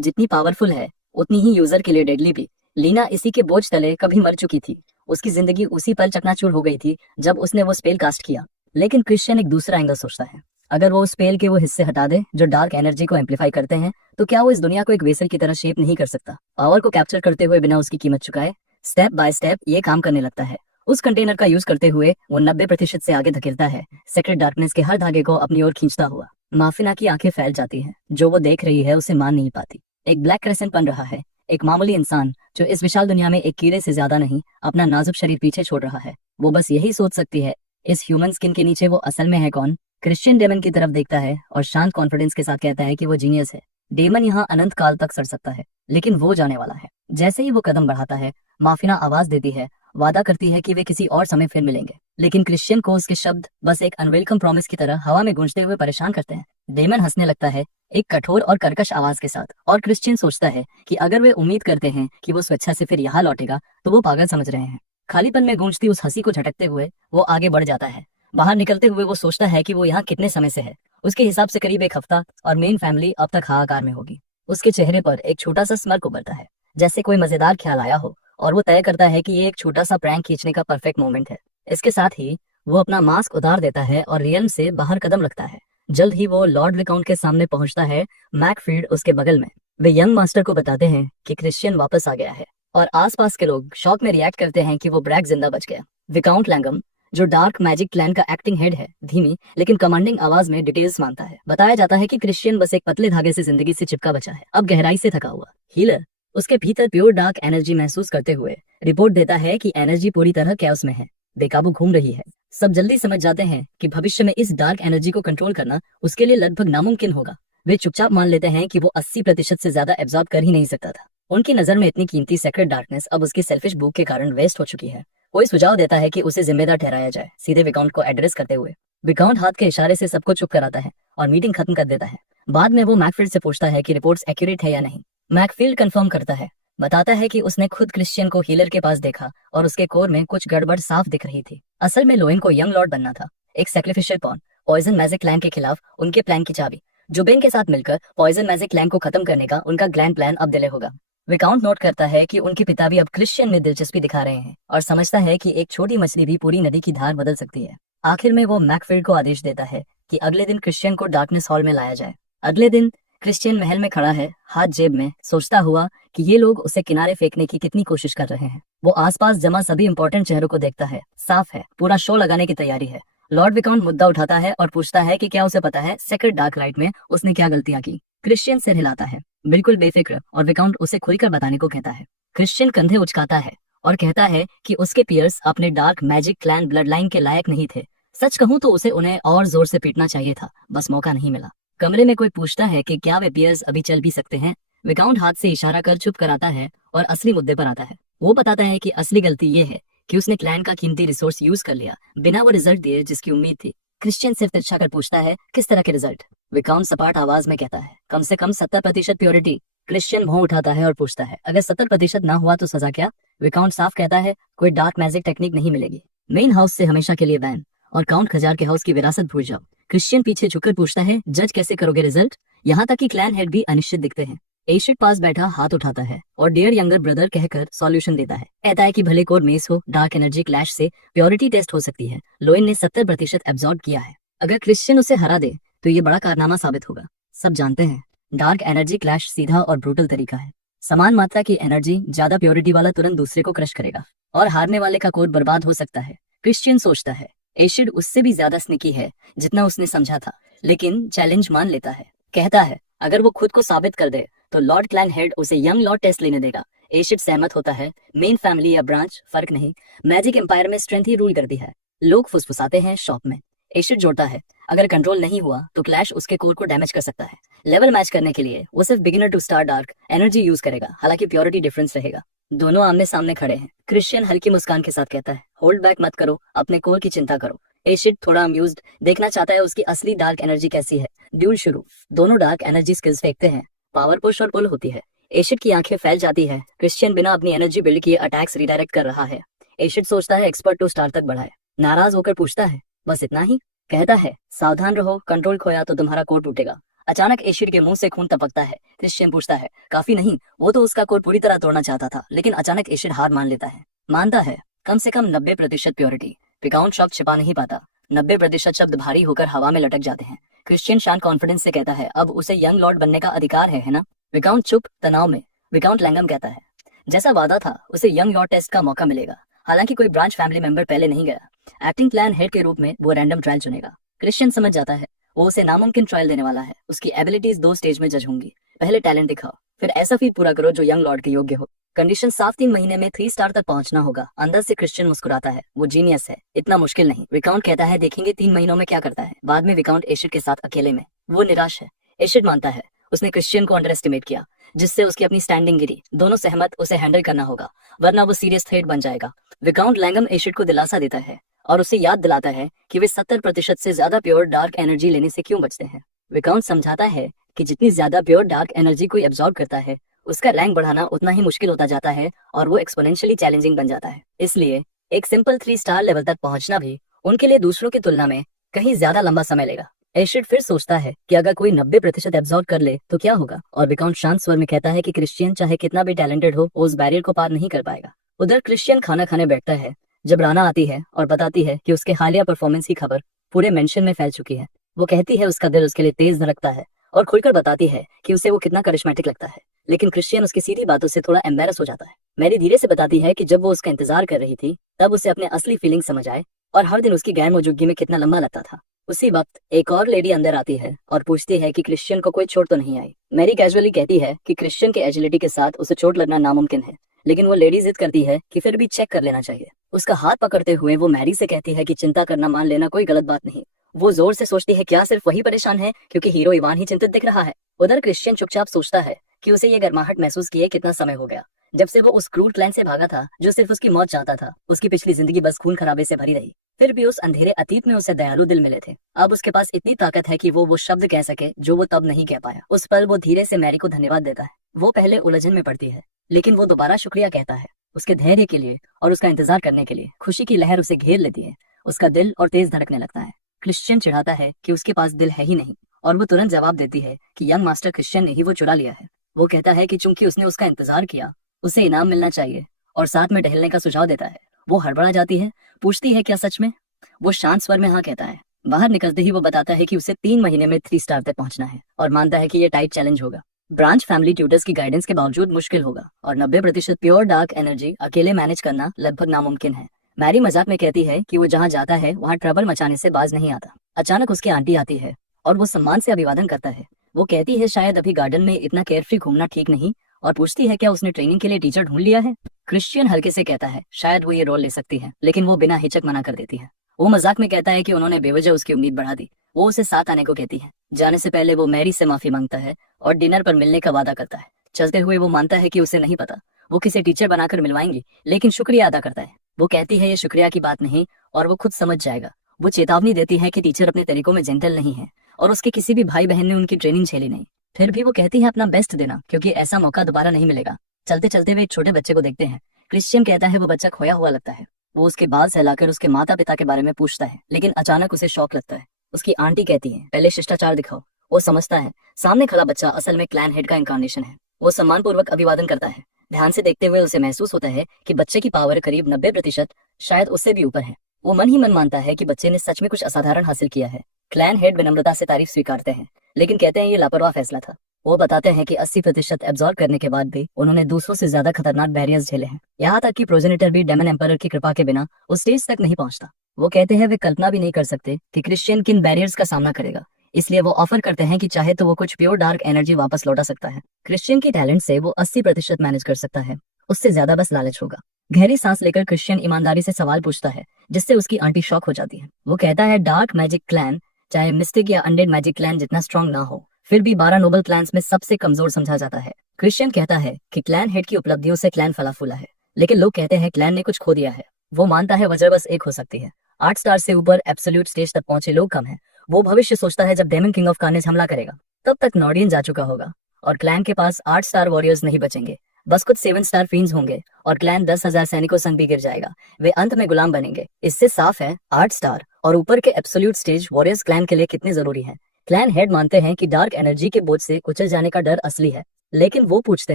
जितनी पावरफुल है उतनी ही यूजर के लिए डेडली भी। लीना इसी के बोझ तले कभी मर चुकी थी, उसकी जिंदगी उसी पल चकनाचूर हो गई थी जब उसने वो स्पेल कास्ट किया। लेकिन क्रिश्चियन एक दूसरा एंगल सोचता है, अगर वो स्पेल के वो हिस्से हटा दे जो डार्क एनर्जी को एम्पलीफाई करते हैं, तो क्या वो इस दुनिया को एक वेसल की तरह शेप नहीं कर सकता, पावर को कैप्चर करते हुए बिना उसकी कीमत चुकाए। स्टेप बाय स्टेप ये काम करने लगता है। उस कंटेनर का यूज करते हुए वो 90% से आगे धकेलता है, सेक्रेट डार्कनेस के हर धागे को अपनी ओर खींचता हुआ। माफिना की आंखें फैल जाती हैं, जो वो देख रही है उसे मान नहीं पाती। एक ब्लैक क्रेसेंट बन रहा है, एक मामूली इंसान जो इस विशाल दुनिया में एक कीड़े से ज्यादा नहीं अपना नाजुक शरीर पीछे छोड़ रहा है। वो बस यही सोच सकती है इस ह्यूमन स्किन के नीचे वो असल में है कौन। क्रिश्चियन डेमन की तरफ देखता है और शांत कॉन्फिडेंस के साथ कहता है कि वो जीनियस है। डेमन यहाँ अनंत काल तक सड़ सकता है, लेकिन वो जाने वाला है। जैसे ही वो कदम बढ़ाता है, माफिना आवाज देती है, वादा करती है कि वे किसी और समय फिर मिलेंगे। लेकिन क्रिश्चियन को उसके शब्द बस एक अनवेलकम प्रॉमिस की तरह हवा में गूंजते हुए परेशान करते हैं। डेमन हंसने लगता है, एक कठोर और कर्कश आवाज के साथ, और क्रिश्चियन सोचता है कि अगर वे उम्मीद करते हैं कि वो स्वेच्छा से फिर यहाँ लौटेगा तो वो पागल समझ रहे हैं। खालीपन में गूंजती उस हंसी को झटकते हुए वो आगे बढ़ जाता है। बाहर निकलते हुए वो सोचता है कि वो यहाँ कितने समय से है। उसके हिसाब से करीब एक हफ्ता, और मेन फैमिली अब तक हाहाकार में होगी। उसके चेहरे पर एक छोटा सा स्मर्क उभरता है, जैसे कोई मजेदार ख्याल आया हो, और वो तय करता है कि ये एक छोटा सा प्रैंक खींचने का परफेक्ट मोमेंट है। इसके साथ ही वो अपना मास्क उतार देता है और रियल्म से बाहर कदम रखता है। जल्द ही वो लॉर्ड विकाउंट के सामने पहुंचता है, मैकफील्ड उसके बगल में। वे यंग मास्टर को बताते हैं कि क्रिश्चियन वापस आ गया है, और आसपास के लोग शॉक में रिएक्ट करते हैं कि वो ब्रैक जिंदा बच गया। विकाउंट लैंगम, जो डार्क मैजिक क्लैन का एक्टिंग हेड है, धीमी लेकिन कमांडिंग आवाज में डिटेल्स मांगता है। बताया जाता है कि क्रिश्चियन बस एक पतले धागे से जिंदगी से चिपका बचा है, अब गहराई से थका हुआ। हीलर उसके भीतर प्योर डार्क एनर्जी महसूस करते हुए रिपोर्ट देता है कि एनर्जी पूरी तरह कैओस में है, बेकाबू घूम रही है। सब जल्दी समझ जाते हैं कि भविष्य में इस डार्क एनर्जी को कंट्रोल करना उसके लिए लगभग नामुमकिन होगा। वे चुपचाप मान लेते हैं कि वो 80% से ज्यादा एब्जॉर्ब कर ही नहीं सकता था। उनकी नजर में इतनी कीमती सेक्रेट डार्कनेस अब उसकी सेल्फिश भूख के कारण वेस्ट हो चुकी है। कोई सुझाव देता है कि उसे जिम्मेदार ठहराया जाए, सीधे विकाउंट को एड्रेस करते हुए। विकाउंट हाथ के इशारे से सबको चुप कराता है और मीटिंग खत्म कर देता है। बाद में वो मैकफील्ड से पूछता है कि रिपोर्ट्स एक्यूरेट है या नहीं। मैकफील्ड कंफर्म करता है, बताता है कि उसने खुद क्रिश्चियन को हीलर के पास देखा और उसके कोर में कुछ गड़बड़ साफ दिख रही थी। असल में लोइन को यंग लॉर्ड बनना था, एक sacrificial pawn, poison magic clan के खिलाफ उनके प्लान की चाबी। जुबेन के साथ मिलकर पॉइजन मैजिक क्लैन को खत्म करने का उनका ग्रैंड प्लान अब डिले होगा। विकाउंट नोट करता है कि उनके पिता भी अब क्रिश्चियन में दिलचस्पी दिखा रहे हैं, और समझता है कि एक छोटी मछली भी पूरी नदी की धार बदल सकती है। आखिर में वो मैकफील्ड को आदेश देता है कि अगले दिन क्रिश्चियन को डार्कनेस हॉल में लाया जाए। अगले दिन क्रिश्चियन महल में खड़ा है, हाथ जेब में, सोचता हुआ कि ये लोग उसे किनारे फेंकने की कितनी कोशिश कर रहे हैं। वो आसपास जमा सभी इंपॉर्टेंट चेहरों को देखता है, साफ है पूरा शो लगाने की तैयारी है। लॉर्ड विकाउंट मुद्दा उठाता है और पूछता है कि क्या उसे पता है सेक्रेट डार्क लाइट में उसने क्या गलतियां की। क्रिश्चियन सिर हिलाता है, बिल्कुल बेफिक्र, और विकाउंट उसे खुलकर बताने को कहता है। क्रिश्चियन कंधे उचकाता है और कहता है कि उसके पियर्स अपने dark magic clan blood line के लायक नहीं थे। सच कहूं तो उसे उन्हें और जोर से पीटना चाहिए था, बस मौका नहीं मिला। कमरे में कोई पूछता है कि क्या वे पियर्स अभी चल भी सकते हैं। विकाउंट हाथ से इशारा कर चुप कराता है और असली मुद्दे पर आता है। वो बताता है कि असली गलती ये है कि उसने क्लैन का कीमती रिसोर्स यूज कर लिया बिना वो रिजल्ट दिए जिसकी उम्मीद थी। क्रिश्चियन सिर्फ तिरछा कर पूछता है, किस तरह के रिजल्ट? विकाउंट सपाट आवाज में कहता है, कम से कम 70% प्योरिटी। क्रिश्चियन भौं उठाता है और पूछता है, अगर 70% ना हुआ तो सजा क्या? विकाउंट साफ कहता है, कोई डार्क मैजिक टेक्निक नहीं मिलेगी, मेन हाउस से हमेशा के लिए बैन, और काउंट खजार के हाउस की विरासत भूल जाओ। क्रिश्चियन पीछे झुककर पूछता है, जज कैसे करोगे रिजल्ट? यहाँ तक कि क्लैन हेड भी अनिश्चित दिखते हैं। एशिड पास बैठा हाथ उठाता है और डियर यंगर ब्रदर कहकर सॉल्यूशन देता है। कहता है कि भले कोर मेस हो, डार्क एनर्जी क्लैश से प्योरिटी टेस्ट हो सकती है। लोइन ने 70% एब्जॉर्ब किया है। अगर क्रिश्चियन उसे हरा दे तो ये बड़ा कारनामा साबित होगा। सब जानते हैं डार्क एनर्जी क्लैश सीधा और ब्रूटल तरीका है। समान मात्रा की एनर्जी ज्यादा प्योरिटी वाला तुरंत दूसरे को क्रश करेगा और हारने वाले का कोर बर्बाद हो सकता है। क्रिश्चियन सोचता है एशिड उससे भी ज्यादा स्निकी है जितना उसने समझा था, लेकिन चैलेंज मान लेता है। कहता है अगर वो खुद को साबित कर दे तो लॉर्ड क्लैन हेड उसे यंग लॉर्ड टेस्ट लेने देगा। एशिड सहमत होता है, मेन फैमिली या ब्रांच फर्क नहीं, मैजिक एम्पायर में स्ट्रेंथ ही रूल करती है। लोग फुसफुसाते हैं शॉप में। एसिड जोड़ता है, अगर कंट्रोल नहीं हुआ तो क्लैश उसके कोर को डैमेज कर सकता है। लेवल मैच करने के लिए वो सिर्फ beginner two star dark energy use करेगा, हालांकि प्योरिटी डिफरेंस रहेगा। दोनों आमने सामने खड़े हैं। क्रिश्चियन हल्की मुस्कान के साथ कहता है, होल्ड बैक मत करो, अपने कोर की चिंता करो। एसिड थोड़ा अम्यूज्ड देखना चाहता है उसकी असली डार्क एनर्जी कैसी है। ड्यूल शुरू। दोनों डार्क एनर्जी स्किल्स फेंकते हैं, पावर पुश और पुल होती है। एसिड की आंखें फैल जाती है। क्रिश्चियन बिना अपनी एनर्जी बिल्ड किए अटैक्स रिडायरेक्ट कर रहा है। एसिड सोचता है एक्सपर्ट टू स्टार तक बढ़ाए। नाराज होकर पूछता है, बस इतना ही? कहता है, सावधान रहो, कंट्रोल खोया तो तुम्हारा कोर टूटेगा। अचानक एसिड के मुंह से खून टपकता है। क्रिश्चियन पूछता है, काफी नहीं? वो तो उसका कोर पूरी तरह तोड़ना चाहता था, लेकिन अचानक एसिड हार मान लेता है। मानता है, कम से कम 90% प्योरिटी। विकाउंट शॉक छिपा नहीं पाता। 90% शब्द भारी होकर हवा में लटक जाते हैं। क्रिश्चियन शांत कॉन्फिडेंस से कहता है, अब उसे यंग लॉर्ड बनने का अधिकार है ना? विकाउंट चुप, तनाव में। विकाउंट लैंगम कहता है, जैसा वादा था उसे यंग लॉर्ड टेस्ट का मौका मिलेगा। हालांकि कोई ब्रांच फैमिली मेंबर पहले नहीं गया। एक्टिंग प्लान हेड के रूप में वो रैंडम ट्रायल चुनेगा। क्रिश्चियन समझ जाता है वो उसे नामुमकिन ट्रायल देने वाला है। उसकी एबिलिटीज 2 स्टेज में जज होंगी। पहले टैलेंट दिखाओ, फिर ऐसा फीट पूरा करो जो यंग लॉर्ड के योग्य हो। कंडीशन साफ 3 महीने में 3 स्टार तक पहुंचना होगा। अंदर से क्रिश्चियन मुस्कुराता है, वो जीनियस है, इतना मुश्किल नहीं। विकाउंट कहता है, देखेंगे 3 महीनों में क्या करता है। बाद में विकाउंट एशिड के साथ अकेले में। वो निराश है। एशिड मानता है उसने क्रिश्चियन को अंडर एस्टिमेट किया, जिससे उसकी अपनी स्टैंडिंग गिरी। दोनों सहमत, उसे हैंडल करना होगा, वरना वो सीरियस थ्रेट बन जाएगा। विकाउंट लैंगम एशिड को दिलासा देता है और उसे याद दिलाता है कि वे 70% से ज्यादा प्योर डार्क एनर्जी लेने से क्यों बचते हैं। विकाउंट समझाता है कि जितनी ज्यादा प्योर डार्क एनर्जी कोई एब्जॉर्ब करता है, उसका रैंक बढ़ाना उतना ही मुश्किल होता जाता है और वो एक्सपोनेंशियली चैलेंजिंग बन जाता है। इसलिए एक सिंपल 3 स्टार लेवल तक पहुंचना भी उनके लिए दूसरों की तुलना में कहीं ज्यादा लंबा समय लेगा। एशिड फिर सोचता है कि अगर कोई 90% एब्जॉर्ब कर ले तो क्या होगा, और विकाउंट शांत स्वर में कहता है कि क्रिश्चियन चाहे कितना भी टैलेंटेड हो, उस बैरियर को पार नहीं कर पाएगा। उधर क्रिश्चियन खाना खाने बैठता है जब राना आती है और बताती है कि उसके हालिया परफॉर्मेंस की खबर पूरे मेंशन में फैल चुकी है। वो कहती है उसका दिल उसके लिए तेज धड़कता है और खुलकर बताती है कि उसे वो कितना करिश्मेटिक लगता है। लेकिन क्रिश्चियन उसकी सीधी बातों से थोड़ा एम्बेरस हो जाता है। मैरी धीरे से बताती है कि जब वो उसका इंतजार कर रही थी तब उसे अपने असली फीलिंग समझ आए और हर दिन उसकी गैर मौजूदगी में कितना लंबा लगता था। उसी वक्त एक और लेडी अंदर आती है और पूछती है कि क्रिश्चियन को कोई चोट तो नहीं आई। मैरी कैजुअली कहती है कि क्रिश्चियन के एजिलिटी के साथ उसे चोट लगना नामुमकिन है, लेकिन वो लेडी जिद करती है कि फिर भी चेक कर लेना चाहिए। उसका हाथ पकड़ते हुए वो मैरी से कहती है कि चिंता करना मान लेना कोई गलत बात नहीं। वो जोर से सोचती है, क्या सिर्फ वही परेशान है क्योंकि हीरो इवान ही चिंतित दिख रहा है। उधर क्रिश्चियन चुपचाप सोचता है कि उसे ये गर्माहट महसूस किए कितना समय हो गया, जब से वो उस क्रूर क्लैन से भागा था जो सिर्फ उसकी मौत चाहता था। उसकी पिछली जिंदगी बस खून खराबे से भरी रही, फिर भी उस अंधेरे अतीत में उसे दयालु दिल मिले थे। अब उसके पास इतनी ताकत है कि वो शब्द कह सके जो वो तब नहीं कह पाया। उस पल वो धीरे से मैरी को धन्यवाद देता है। वो पहले उलझन में पड़ती है, लेकिन वो दोबारा शुक्रिया कहता है उसके धैर्य के लिए और उसका इंतजार करने के लिए। खुशी की लहर उसे घेर लेती है, उसका दिल और तेज धड़कने लगता है। क्रिश्चियन चिढ़ाता है कि उसके पास दिल है ही नहीं, और वो तुरंत जवाब देती है कि यंग मास्टर क्रिश्चियन ने ही वो चुरा लिया है। वो कहता है कि चूंकि उसने उसका इंतजार किया, उसे इनाम मिलना चाहिए और साथ में टहलने का सुझाव देता है। वो हड़बड़ा जाती है, पूछती है क्या सच में? वो शांत स्वर में हाँ कहता है। बाहर निकलते ही वो बताता है कि उसे 3 महीने में 3 स्टार तक पहुंचना है और मानता है कि ये टाइट चैलेंज होगा। ब्रांच फैमिली ट्यूटर्स की गाइडेंस के बावजूद मुश्किल होगा और 90% प्योर डार्क एनर्जी अकेले मैनेज करना लगभग नामुमकिन है। मैरी मजाक में कहती है कि वो जहाँ जाता है वहाँ ट्रबल मचाने से बाज नहीं आता। अचानक उसकी आंटी आती है और वो सम्मान से अभिवादन करता है। वो कहती है शायद अभी गार्डन में इतना केयरफ्री घूमना ठीक नहीं, और पूछती है क्या उसने ट्रेनिंग के लिए टीचर ढूंढ लिया है। क्रिश्चियन हल्के से कहता है शायद वो ये रोल ले सकती है, लेकिन वो बिना हिचक मना कर देती है। वो मजाक में कहता है कि उन्होंने बेवजह उसकी उम्मीद बढ़ा दी। वो उसे साथ आने को कहती है। जाने से पहले वो मैरी से माफी मांगता है और डिनर पर मिलने का वादा करता है। चलते हुए वो मानता है कि उसे नहीं पता वो किसे टीचर बनाकर मिलवाएंगी, लेकिन शुक्रिया अदा करता है। वो कहती है ये शुक्रिया की बात नहीं और वो खुद समझ जाएगा। वो चेतावनी देती है कि टीचर अपने तरीकों में जेंटल नहीं है और उसके किसी भी भाई बहन ने उनकी ट्रेनिंग झेली नहीं। फिर भी वो कहती है अपना बेस्ट देना, क्योंकि ऐसा मौका दोबारा नहीं मिलेगा। चलते चलते वे एक छोटे बच्चे को देखते हैं। क्रिश्चियन कहता है वो बच्चा खोया हुआ लगता है। वो उसके बाल सहलाकर उसके माता पिता के बारे में पूछता है, लेकिन अचानक उसे शौक लगता है। उसकी आंटी कहती है पहले शिष्टाचार दिखाओ। वो समझता है सामने खड़ा बच्चा असल में क्लैन हेड का इंकारनेशन है। वो सम्मानपूर्वक अभिवादन करता है। ध्यान से देखते हुए उसे महसूस होता है कि बच्चे की पावर करीब 90%, शायद उससे भी ऊपर है। वो मन ही मन मानता है कि बच्चे ने सच में कुछ असाधारण हासिल किया है। क्लैन हेड विनम्रता से तारीफ स्वीकारते हैं, लेकिन कहते हैं ये लापरवाह फैसला था। वो बताते हैं कि 80% एब्जॉर्ब करने के बाद भी उन्होंने दूसरों से ज्यादा खतरनाक बैरियर्स झेले हैं। यहाँ तक कि प्रोजेनिटर भी डेमन एम्परर की कृपा के बिना उस स्टेज तक नहीं पहुंचता। वो कहते हैं वे कल्पना भी नहीं कर सकते कि क्रिश्चियन किन बैरियर्स का सामना करेगा, इसलिए वो ऑफर करते हैं कि चाहे तो वो कुछ प्योर डार्क एनर्जी वापस लौटा सकता है। क्रिश्चियन की टैलेंट से वो 80% मैनेज कर सकता है, उससे ज्यादा बस लालच होगा। गहरी सांस लेकर क्रिश्चियन ईमानदारी से सवाल पूछता है, जिससे उसकी आंटी शॉक हो जाती है। वो कहता है डार्क मैजिक क्लैन चाहे मिस्टिक या अनडेड मैजिक क्लैन जितना स्ट्रांग ना हो, फिर भी 12 नोबल क्लैंस में सबसे कमजोर समझा जाता है। क्रिश्चियन कहता है कि क्लैन हेड की उपलब्धियों से क्लैन फला फूला है, लेकिन लोग कहते हैं क्लैन ने कुछ खो दिया है। वो मानता है वजह बस एक हो सकती है, 8 स्टार से ऊपर एब्सोल्यूट स्टेज तक पहुंचे लोग कम हैं। वो भविष्य सोचता है जब डेमन किंग ऑफ कार्नेज हमला करेगा, तब तक नॉर्डियन जा चुका होगा और क्लैन के पास 8 स्टार वॉरियर्स नहीं बचेंगे, बस कुछ 7 स्टार फीन्स होंगे और क्लैन 10,000 सैनिकों संग भी गिर जाएगा। वे अंत में गुलाम बनेंगे। इससे साफ है 8 स्टार और ऊपर के एब्सोल्यूट स्टेज वॉरियर्स क्लैन के लिए कितने जरूरी हैं। क्लैन हेड मानते हैं कि डार्क एनर्जी के बोझ से कुचल जाने का डर असली है, लेकिन वो पूछते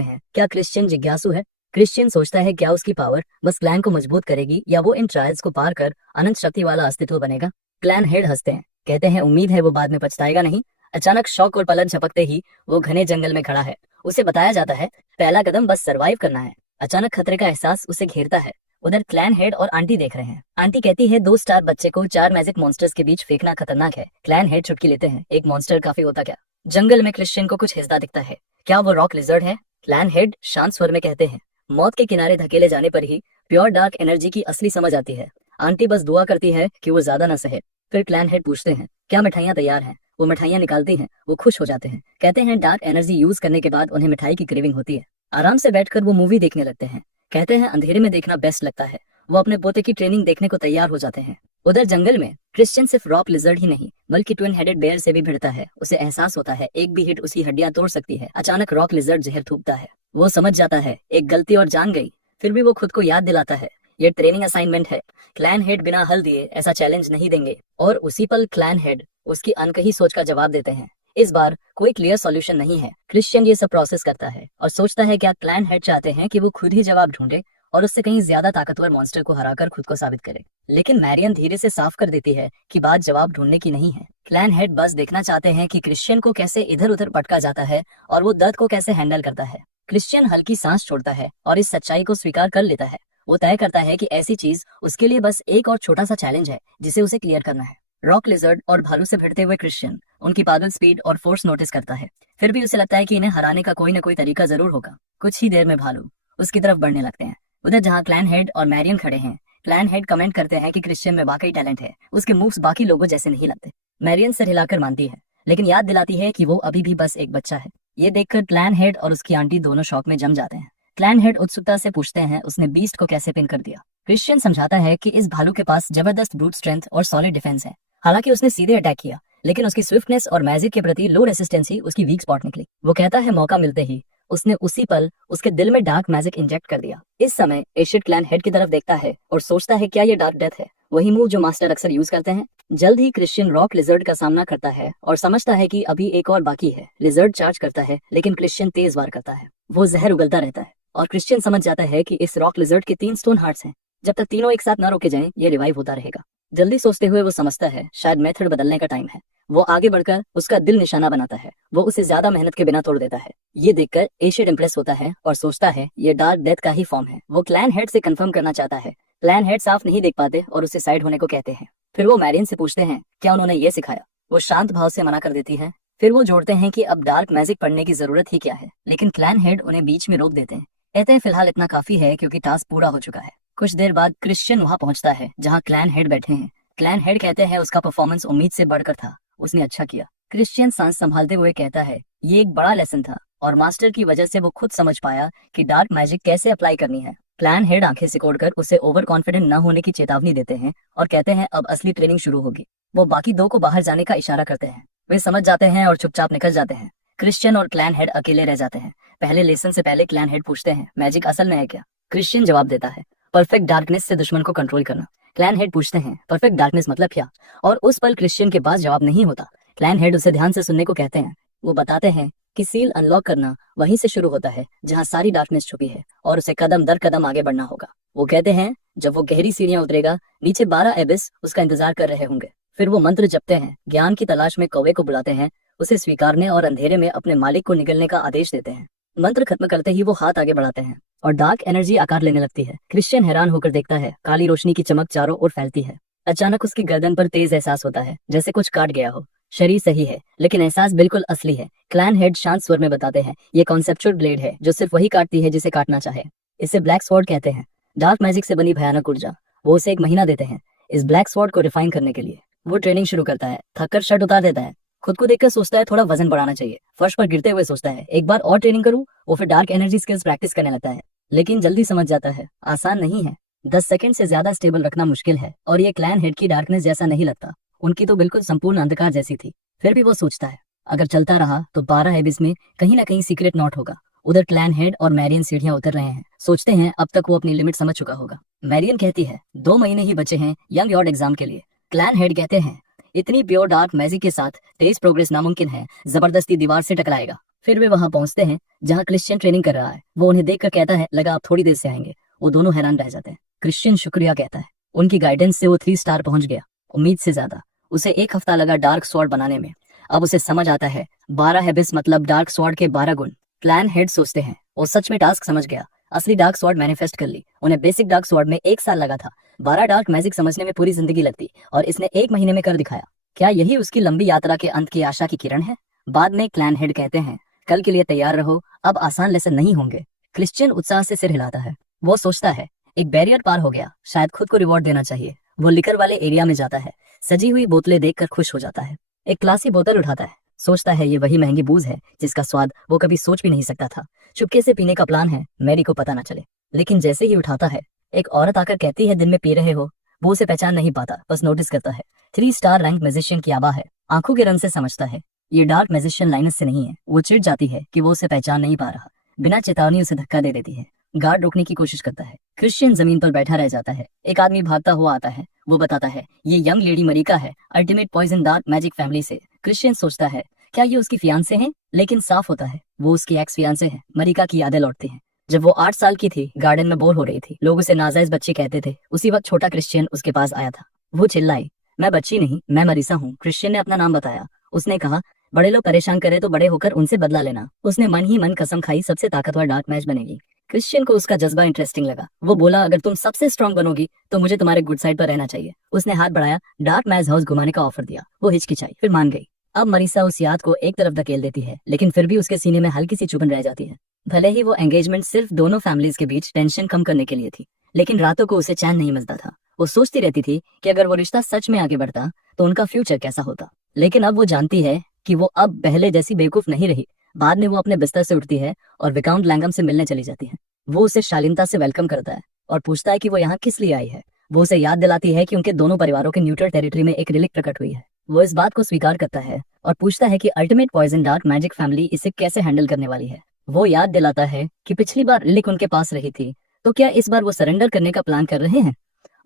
हैं क्या क्रिश्चियन जिज्ञासु है। क्रिश्चियन सोचता है क्या उसकी पावर बस क्लैन को मजबूत करेगी या वो इन ट्रायल्स को पार कर अनंत शक्ति वाला अस्तित्व बनेगा। क्लैन हेड हंसते हैं, कहते हैं उम्मीद है वो बाद में पछताएगा नहीं। अचानक शौक और पलक झपकते ही वो घने जंगल में खड़ा है। उसे बताया जाता है पहला कदम बस सरवाइव करना है। अचानक खतरे का एहसास उसे घेरता है। उधर क्लैन हेड और आंटी देख रहे हैं। आंटी कहती है 2 स्टार बच्चे को 4 मैजिक मॉन्स्टर्स के बीच फेंकना खतरनाक है। क्लैन हेड चुटकी लेते हैं, एक मॉन्स्टर काफी होता क्या। जंगल में क्रिश्चियन को कुछ हिस्सा दिखता है, क्या वो रॉक लिजर्ड है। क्लैन हेड शांत स्वर में कहते हैं मौत के किनारे धकेले जाने पर ही प्योर डार्क एनर्जी की असली समझ आती है। आंटी बस दुआ करती है कि वो ज्यादा न सहे। फिर क्लैन हेड पूछते हैं क्या मिठाइयाँ तैयार हैं। वो मिठाइयाँ निकालती हैं। वो खुश हो जाते हैं, कहते हैं डार्क एनर्जी यूज करने के बाद उन्हें मिठाई की क्रेविंग होती है। आराम से बैठकर वो मूवी देखने लगते हैं, कहते हैं अंधेरे में देखना बेस्ट लगता है। वो अपने पोते की ट्रेनिंग देखने को तैयार हो जाते हैं। उधर जंगल में क्रिश्चियन सिर्फ रॉक लिजर्ड ही नहीं बल्कि ट्विन हेडेड बेयर से भी भिड़ता है। उसे एहसास होता है एक भी हिट उसकी हड्डियां तोड़ सकती है। अचानक रॉक लिजर्ड जहर थूकता है। वो समझ जाता है एक गलती और जान गई। फिर भी वो खुद को याद दिलाता है ये ट्रेनिंग असाइनमेंट है। क्लैन हेड बिना हल दिए ऐसा चैलेंज नहीं देंगे। और उसी पल क्लैन हेड उसकी अनकही सोच का जवाब देते हैं। इस बार कोई क्लियर सॉल्यूशन नहीं है। क्रिश्चियन ये सब प्रोसेस करता है और सोचता है क्या क्लैन हेड चाहते हैं कि वो खुद ही जवाब ढूंढे और उससे कहीं ज्यादा ताकतवर मॉन्स्टर को हराकर खुद को साबित करे। लेकिन मैरियन धीरे से साफ कर देती है कि बात जवाब ढूंढने की नहीं है। क्लैन हेड बस देखना चाहते हैं कि क्रिश्चियन को कैसे इधर उधर पटका जाता है और वो दर्द को कैसे हैंडल करता है। क्रिश्चियन हल्की सांस छोड़ता है और इस सच्चाई को स्वीकार कर लेता है। वो तय करता है कि ऐसी चीज उसके लिए बस एक और छोटा सा चैलेंज है जिसे उसे क्लियर करना है। रॉक लिजर्ड और भालू से भिड़ते हुए क्रिश्चियन उनकी पागल स्पीड और फोर्स नोटिस करता है। फिर भी उसे लगता है कि इन्हें हराने का कोई न कोई तरीका जरूर होगा। कुछ ही देर में भालू उसकी तरफ बढ़ने लगते हैं। उधर जहाँ क्लैन हेड और मैरियन खड़े हैं, क्लैन हेड कमेंट करते हैं कि क्रिश्चियन में वाकई टैलेंट है। उसके मूव्स बाकी लोगों जैसे नहीं लगते। मैरियन सिर हिलाकर मानती है, लेकिन याद दिलाती है कि वो अभी भी बस एक बच्चा है। ये देखकर क्लैन हेड और उसकी आंटी दोनों शौक में जम जाते हैं। क्लैन हेड उत्सुकता से पूछते हैं उसने बीस्ट को कैसे पिन कर दिया। क्रिश्चियन समझाता है कि इस भालू के पास जबरदस्त ब्रूट स्ट्रेंथ और सॉलिड डिफेंस है। हालांकि उसने सीधे अटैक किया, लेकिन उसकी स्विफ्टनेस और मैजिक के प्रति लो रेसिस्टेंस ही उसकी वीक स्पॉट निकली। वो कहता है मौका मिलते ही उसने उसी पल उसके दिल में डार्क मैजिक इंजेक्ट कर दिया। इस समय एशिड क्लैन हेड की तरफ देखता है और सोचता है क्या ये डार्क डेथ है, वही मूव जो मास्टर अक्सर यूज करते हैं। जल्द ही क्रिश्चियन रॉक लिजर्ड का सामना करता है और समझता है कि अभी एक और बाकी है। लिजर्ड चार्ज करता है, लेकिन क्रिश्चियन तेज वार करता है। वो जहर उगलता रहता है और क्रिश्चियन समझ जाता है कि इस रॉक लिजर्ड के 3 स्टोन हार्ट्स हैं। जब तक तीनों एक साथ न रोके जाएं, ये रिवाइव होता रहेगा। जल्दी सोचते हुए वो समझता है शायद मेथड बदलने का टाइम है। वो आगे बढ़कर उसका दिल निशाना बनाता है। वो उसे ज्यादा मेहनत के बिना तोड़ देता है। ये देखकर एशिड इंप्रेस होता है और सोचता है ये डार्क डेथ का ही फॉर्म है। वो क्लैन हेड से कंफर्म करना चाहता है। क्लैन हेड साफ नहीं देख पाते और उसे साइड होने को कहते हैं। फिर वो मैरियन से पूछते हैं क्या उन्होंने ये सिखाया। वो शांत भाव से मना कर देती है। फिर वो जोड़ते हैं कि अब डार्क मैजिक पढ़ने की जरूरत ही क्या है, लेकिन क्लैन हेड उन्हें बीच में रोक देते हैं। कहते हैं फिलहाल इतना काफी है क्योंकि टास्क पूरा हो चुका है। कुछ देर बाद क्रिश्चियन वहाँ पहुंचता है जहाँ क्लैन हेड बैठे हैं। क्लैन हेड कहते हैं उसका परफॉर्मेंस उम्मीद से बढ़कर था, उसने अच्छा किया। क्रिश्चियन सांस संभालते हुए कहता है ये एक बड़ा लेसन था और मास्टर की वजह से वो खुद समझ पाया कि डार्क मैजिक कैसे अप्लाई करनी है। क्लैन हेड आंखें सिकोड़कर उसे ओवर कॉन्फिडेंट न होने की चेतावनी देते हैं और कहते हैं अब असली ट्रेनिंग शुरू होगी। वो बाकी 2 को बाहर जाने का इशारा करते हैं। वे समझ जाते हैं और चुपचाप निकल जाते हैं। क्रिश्चियन और क्लैन हेड अकेले रह जाते हैं। पहले लेसन से पहले क्लैन हेड पूछते हैं मैजिक असल में है क्या। क्रिश्चियन जवाब देता है परफेक्ट डार्कनेस से दुश्मन को कंट्रोल करना। क्लैन हेड पूछते हैं परफेक्ट डार्कनेस मतलब क्या, और उस पल क्रिश्चियन के पास जवाब नहीं होता। क्लैन हेड उसे ध्यान से सुनने को कहते हैं। वो बताते हैं कि सील अनलॉक करना वहीं से शुरू होता है जहां सारी डार्कनेस छुपी है और उसे कदम दर कदम आगे बढ़ना होगा। वो कहते हैं जब वो गहरी सीढ़ियां उतरेगा, नीचे 12 एबिस उसका इंतजार कर रहे होंगे। फिर वो मंत्र जपते हैं, ज्ञान की तलाश में कौवे को बुलाते हैं, उसे स्वीकारने और अंधेरे में अपने मालिक को निकलने का आदेश देते हैं। मंत्र खत्म करते ही वो हाथ आगे बढ़ाते हैं और डार्क एनर्जी आकार लेने लगती है। क्रिश्चियन हैरान होकर देखता है, काली रोशनी की चमक चारों ओर फैलती है। अचानक उसकी गर्दन पर तेज एहसास होता है जैसे कुछ काट गया हो। शरीर सही है लेकिन एहसास बिल्कुल असली है। क्लैन हेड शांत स्वर में बताते हैं ये कॉन्सेप्चुअल ब्लेड है जो सिर्फ वही काटती है जिसे काटना चाहे। इसे ब्लैक स्वॉर्ड कहते हैं। डार्क मैजिक से बनी भयानक ऊर्जा। वो उसे 1 महीना देते हैं इस ब्लैक स्वॉर्ड को रिफाइन करने के लिए। वो ट्रेनिंग शुरू करता है, थककर शर्ट उतार देता है, खुद को देखकर सोचता है थोड़ा वजन बढ़ाना चाहिए। फर्श पर गिरते हुए सोचता है एक बार और ट्रेनिंग करूं। वो फिर डार्क एनर्जी स्किल्स प्रैक्टिस करने लगता है, लेकिन जल्दी समझ जाता है आसान नहीं है। 10 सेकंड से ज्यादा स्टेबल रखना मुश्किल है, और ये क्लैन हेड की डार्कनेस जैसा नहीं लगता। उनकी तो बिल्कुल संपूर्ण अंधकार जैसी थी। फिर भी वो सोचता है अगर चलता रहा तो 12 एबिस में कहीं ना कहीं सीक्रेट नोट होगा। उधर क्लैन हेड और मैरियन सीढ़ियां उतर रहे हैं। सोचते हैं अब तक वो अपनी लिमिट समझ चुका होगा। मैरियन कहती है 2 महीने ही बचे हैं यंग यॉर्ड एग्जाम के लिए। क्लैन हेड कहते हैं इतनी प्योर डार्क मैजिक के साथ तेज प्रोग्रेस नामुमकिन है, जबरदस्ती दीवार से टकराएगा। फिर वे वहां पहुंचते हैं जहां क्रिश्चियन ट्रेनिंग कर रहा है। वो उन्हें देखकर कहता है लगा आप थोड़ी देर से आएंगे। वो दोनों हैरान रह जाते हैं। क्रिश्चियन शुक्रिया कहता है, उनकी गाइडेंस से वो 3 स्टार पहुंच गया, उम्मीद से ज्यादा। उसे 1 हफ्ता लगा डार्क स्वॉर्ड बनाने में। अब उसे समझ आता है 12 हैबिट्स मतलब डार्क स्वॉर्ड के 12 गुण। क्लैन हेड सोचते हैं वो सच में टास्क समझ गया, असली डार्क स्वॉर्ड मैनिफेस्ट कर ली। उन्हें बेसिक डार्क स्वॉर्ड में 1 साल लगा था, 12 डार्क मैजिक समझने में पूरी जिंदगी लगती, और इसने 1 महीने में कर दिखाया। क्या यही उसकी लंबी यात्रा के अंत की आशा की किरण है? बाद में क्लैन हेड कहते हैं कल के लिए तैयार रहो, अब आसान लेसन नहीं होंगे। क्रिश्चियन उत्साह से सिर हिलाता है। वो सोचता है एक बैरियर पार हो गया, शायद खुद को रिवॉर्ड देना चाहिए। वो लिकर वाले एरिया में जाता है, सजी हुई बोतलें देखकर खुश हो जाता है। एक क्लासी बोतल उठाता है, सोचता है ये वही महंगी बूज है जिसका स्वाद वो कभी सोच भी नहीं सकता था। चुपके से पीने का प्लान है, मैरी को पता ना चले। लेकिन जैसे ही उठाता है एक औरत आकर कहती है दिन में पी रहे हो। वो उसे पहचान नहीं पाता, बस नोटिस करता है 3 स्टार रैंक म्यूजिशियन की आबा है। आंखों के रंग से समझता है ये डार्क म्यूजिशियन लाइनस से नहीं है। वो चिढ़ जाती है कि वो उसे पहचान नहीं पा रहा। बिना चेतावनी उसे धक्का दे देती है। गार्ड रोकने की कोशिश करता है। क्रिश्चियन जमीन पर बैठा रह जाता है। एक आदमी भागता हुआ आता है। वो बताता है ये यंग लेडी मरिका है, ultimate poison dark magic family से। क्रिश्चियन सोचता है क्या ये उसकी फियांसे हैं, लेकिन साफ होता है वो उसकी एक्स फियांसे हैं। मरिका की यादें लौटती हैं। जब वो 8 साल की थी, गार्डन में बोर हो रही थी। लोग उसे नाजायज बच्ची कहते थे। उसी वक्त छोटा क्रिश्चियन उसके पास आया था। वो चिल्लाई मैं बच्ची नहीं, मैं मरीसा हूँ। क्रिश्चियन ने अपना नाम बताया। उसने कहा बड़े लोग परेशान करे तो बड़े होकर उनसे बदला लेना। उसने मन ही मन कसम खाई सबसे ताकतवर डार्क मैच बनेगी। क्रिश्चियन को उसका जज्बा इंटरेस्टिंग लगा। वो बोला अगर तुम सबसे स्ट्रांग बनोगी तो मुझे तुम्हारे गुड साइड पर रहना चाहिए। उसने हाथ बढ़ाया, डार्क मैच हाउस घुमाने का ऑफर दिया। वो हिचकिचाई, फिर मान गई। अब मरीसा उस याद को एक तरफ धकेल देती है, लेकिन फिर भी उसके सीने में हल्की सी चुभन रह जाती है। भले ही वो एंगेजमेंट सिर्फ दोनों फैमिलीज के बीच टेंशन कम करने के लिए थी, लेकिन रातों को उसे चैन नहीं मिलता था। वो सोचती रहती थी कि अगर वो रिश्ता सच में आगे बढ़ता तो उनका फ्यूचर कैसा होता। लेकिन अब वो जानती है कि वो अब पहले जैसी बेवकूफ नहीं रही। बाद में वो अपने बिस्तर से उठती है और विकाउंट लैंगम से मिलने चली जाती है। वो उसे शालीनता से वेलकम करता है और पूछता है कि वो यहाँ किस लिए आई है। वो उसे याद दिलाती है कि उनके दोनों परिवारों के न्यूट्रल टेरिटरी में एक रिलिक प्रकट हुई है। वो इस बात को स्वीकार करता है और पूछता है कि ultimate poison dark magic family इसे कैसे हैंडल करने वाली है। वो याद दिलाता है कि पिछली बार रिलिक उनके पास रही थी, तो क्या इस बार वो सरेंडर करने का प्लान कर रहे हैं।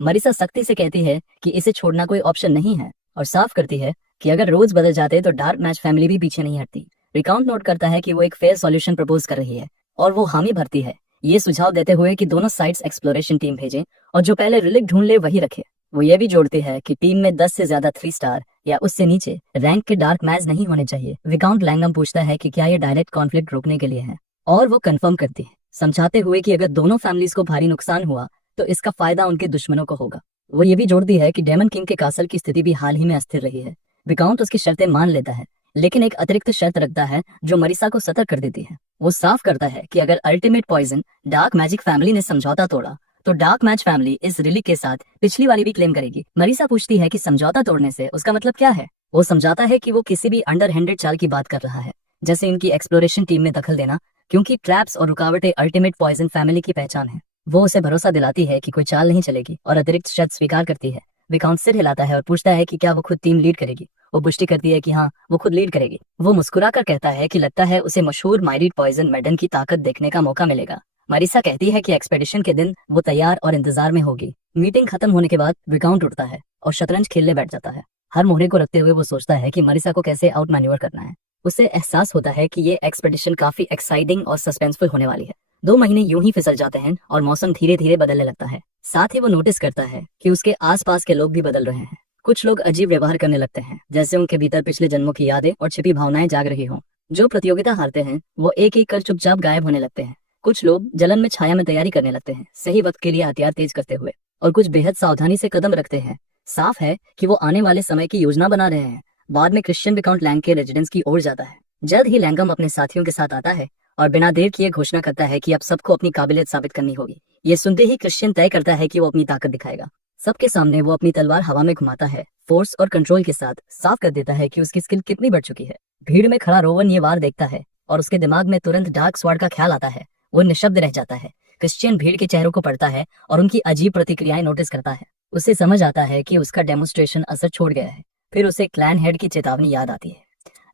मरीसा सख्ती से कहती है कि इसे छोड़ना कोई ऑप्शन नहीं है, और साफ करती है कि अगर रोज बदल जाते तो डार्क मैच फैमिली भी पीछे नहीं हटती। रिकाउंट नोट करता है कि वो एक फेयर सॉल्यूशन प्रपोज कर रही है, और वो हामी भरती है ये सुझाव देते हुए कि दोनों साइड्स एक्सप्लोरेशन टीम भेजें और जो पहले रिलिक ढूंढ ले वही रखे। वो ये भी जोड़ती है कि टीम में 10 से ज्यादा 3 स्टार या उससे नीचे रैंक के डार्क मैच नहीं होने चाहिए। विकाउंट लैंगम पूछता है कि क्या ये डायरेक्ट कॉन्फ्लिक्ट रोकने के लिए है, और वो कंफर्म करती है, समझाते हुए कि अगर दोनों फैमिलीज को भारी नुकसान हुआ तो इसका फायदा उनके दुश्मनों को होगा। वो ये भी जोड़ती है कि डेमन किंग के कासल की स्थिति भी हाल ही में अस्थिर रही है। विकाउंट उसकी शर्तें मान लेता है, लेकिन एक अतिरिक्त शर्त रखता है जो मरीसा को सतर्क कर देती है। वो साफ करता है कि अगर ultimate poison dark magic family ने समझौता तोड़ा तो डार्क मैच फैमिली इस रिलिक के साथ पिछली वाली भी क्लेम करेगी। मरीसा पूछती है कि समझौता तोड़ने से उसका मतलब क्या है। वो समझाता है कि वो किसी भी अंडरहैंडेड चाल की बात कर रहा है, जैसे इनकी एक्सप्लोरेशन टीम में दखल देना, क्योंकि ट्रैप्स और रुकावटें अल्टीमेट पॉइजन फैमिली की पहचान है। वो उसे भरोसा दिलाती है कि कोई चाल नहीं चलेगी और अतिरिक्त शर्त स्वीकार करती है। विकाउंट सिर हिलाता है और पूछता है कि क्या वो खुद टीम लीड करेगी। वो पुष्टि करती है कि हाँ, वो खुद लीड करेगी। वो मुस्कुराकर कहता है कि लगता है उसे मशहूर माइरिड पॉइजन मैडन की ताकत देखने का मौका मिलेगा। मरीसा कहती है कि एक्सपेडिशन के दिन वो तैयार और इंतजार में होगी। मीटिंग खत्म होने के बाद विकाउंट उठता है और शतरंज खेलने बैठ जाता है। हर मोहरे को रखते हुए वो सोचता है कि मरीसा को कैसे आउट मैन्यूवर करना है। उसे एहसास होता है कि ये एक्सपेडिशन काफी एक्साइटिंग और सस्पेंसफुल होने वाली है। 2 महीने यूं ही फिसल जाते हैं और मौसम धीरे धीरे बदलने लगता है। साथ ही वो नोटिस करता है कि उसके आसपास के लोग भी बदल रहे हैं। कुछ लोग अजीब व्यवहार करने लगते हैं, जैसे उनके भीतर पिछले जन्मों की यादें और छिपी भावनाएं जाग रही हों। जो प्रतियोगिता हारते हैं वो एक एक कर चुपचाप गायब होने लगते हैं। कुछ लोग जलन में छाया में तैयारी करने लगते हैं, सही वक्त के लिए हथियार तेज करते हुए, और कुछ बेहद सावधानी से कदम रखते हैं। साफ है कि वो आने वाले समय की योजना बना रहे हैं। बाद में क्रिश्चियन विकाउंट लैंग के रेजिडेंस की ओर जाता है। जल्द ही लैंगम अपने साथियों के साथ आता है और बिना देर किए घोषणा करता है कि अब सबको अपनी काबिलियत साबित करनी होगी। ये सुनते ही क्रिश्चियन तय करता है कि वो अपनी ताकत दिखाएगा। सबके सामने वो अपनी तलवार हवा में घुमाता है, फोर्स और कंट्रोल के साथ साफ कर देता है कि उसकी स्किल कितनी बढ़ चुकी है। भीड़ में खड़ा रोवन ये वार देखता है और उसके दिमाग में तुरंत डार्क स्वॉर्ड का ख्याल आता है। वो निशब्द रह जाता है। क्रिश्चियन भीड़ के चेहरों को पढ़ता है और उनकी अजीब प्रतिक्रियाएं नोटिस करता है। उसे समझ आता है कि उसका डेमोन्स्ट्रेशन असर छोड़ गया है। फिर उसे क्लैन हेड की चेतावनी याद आती है,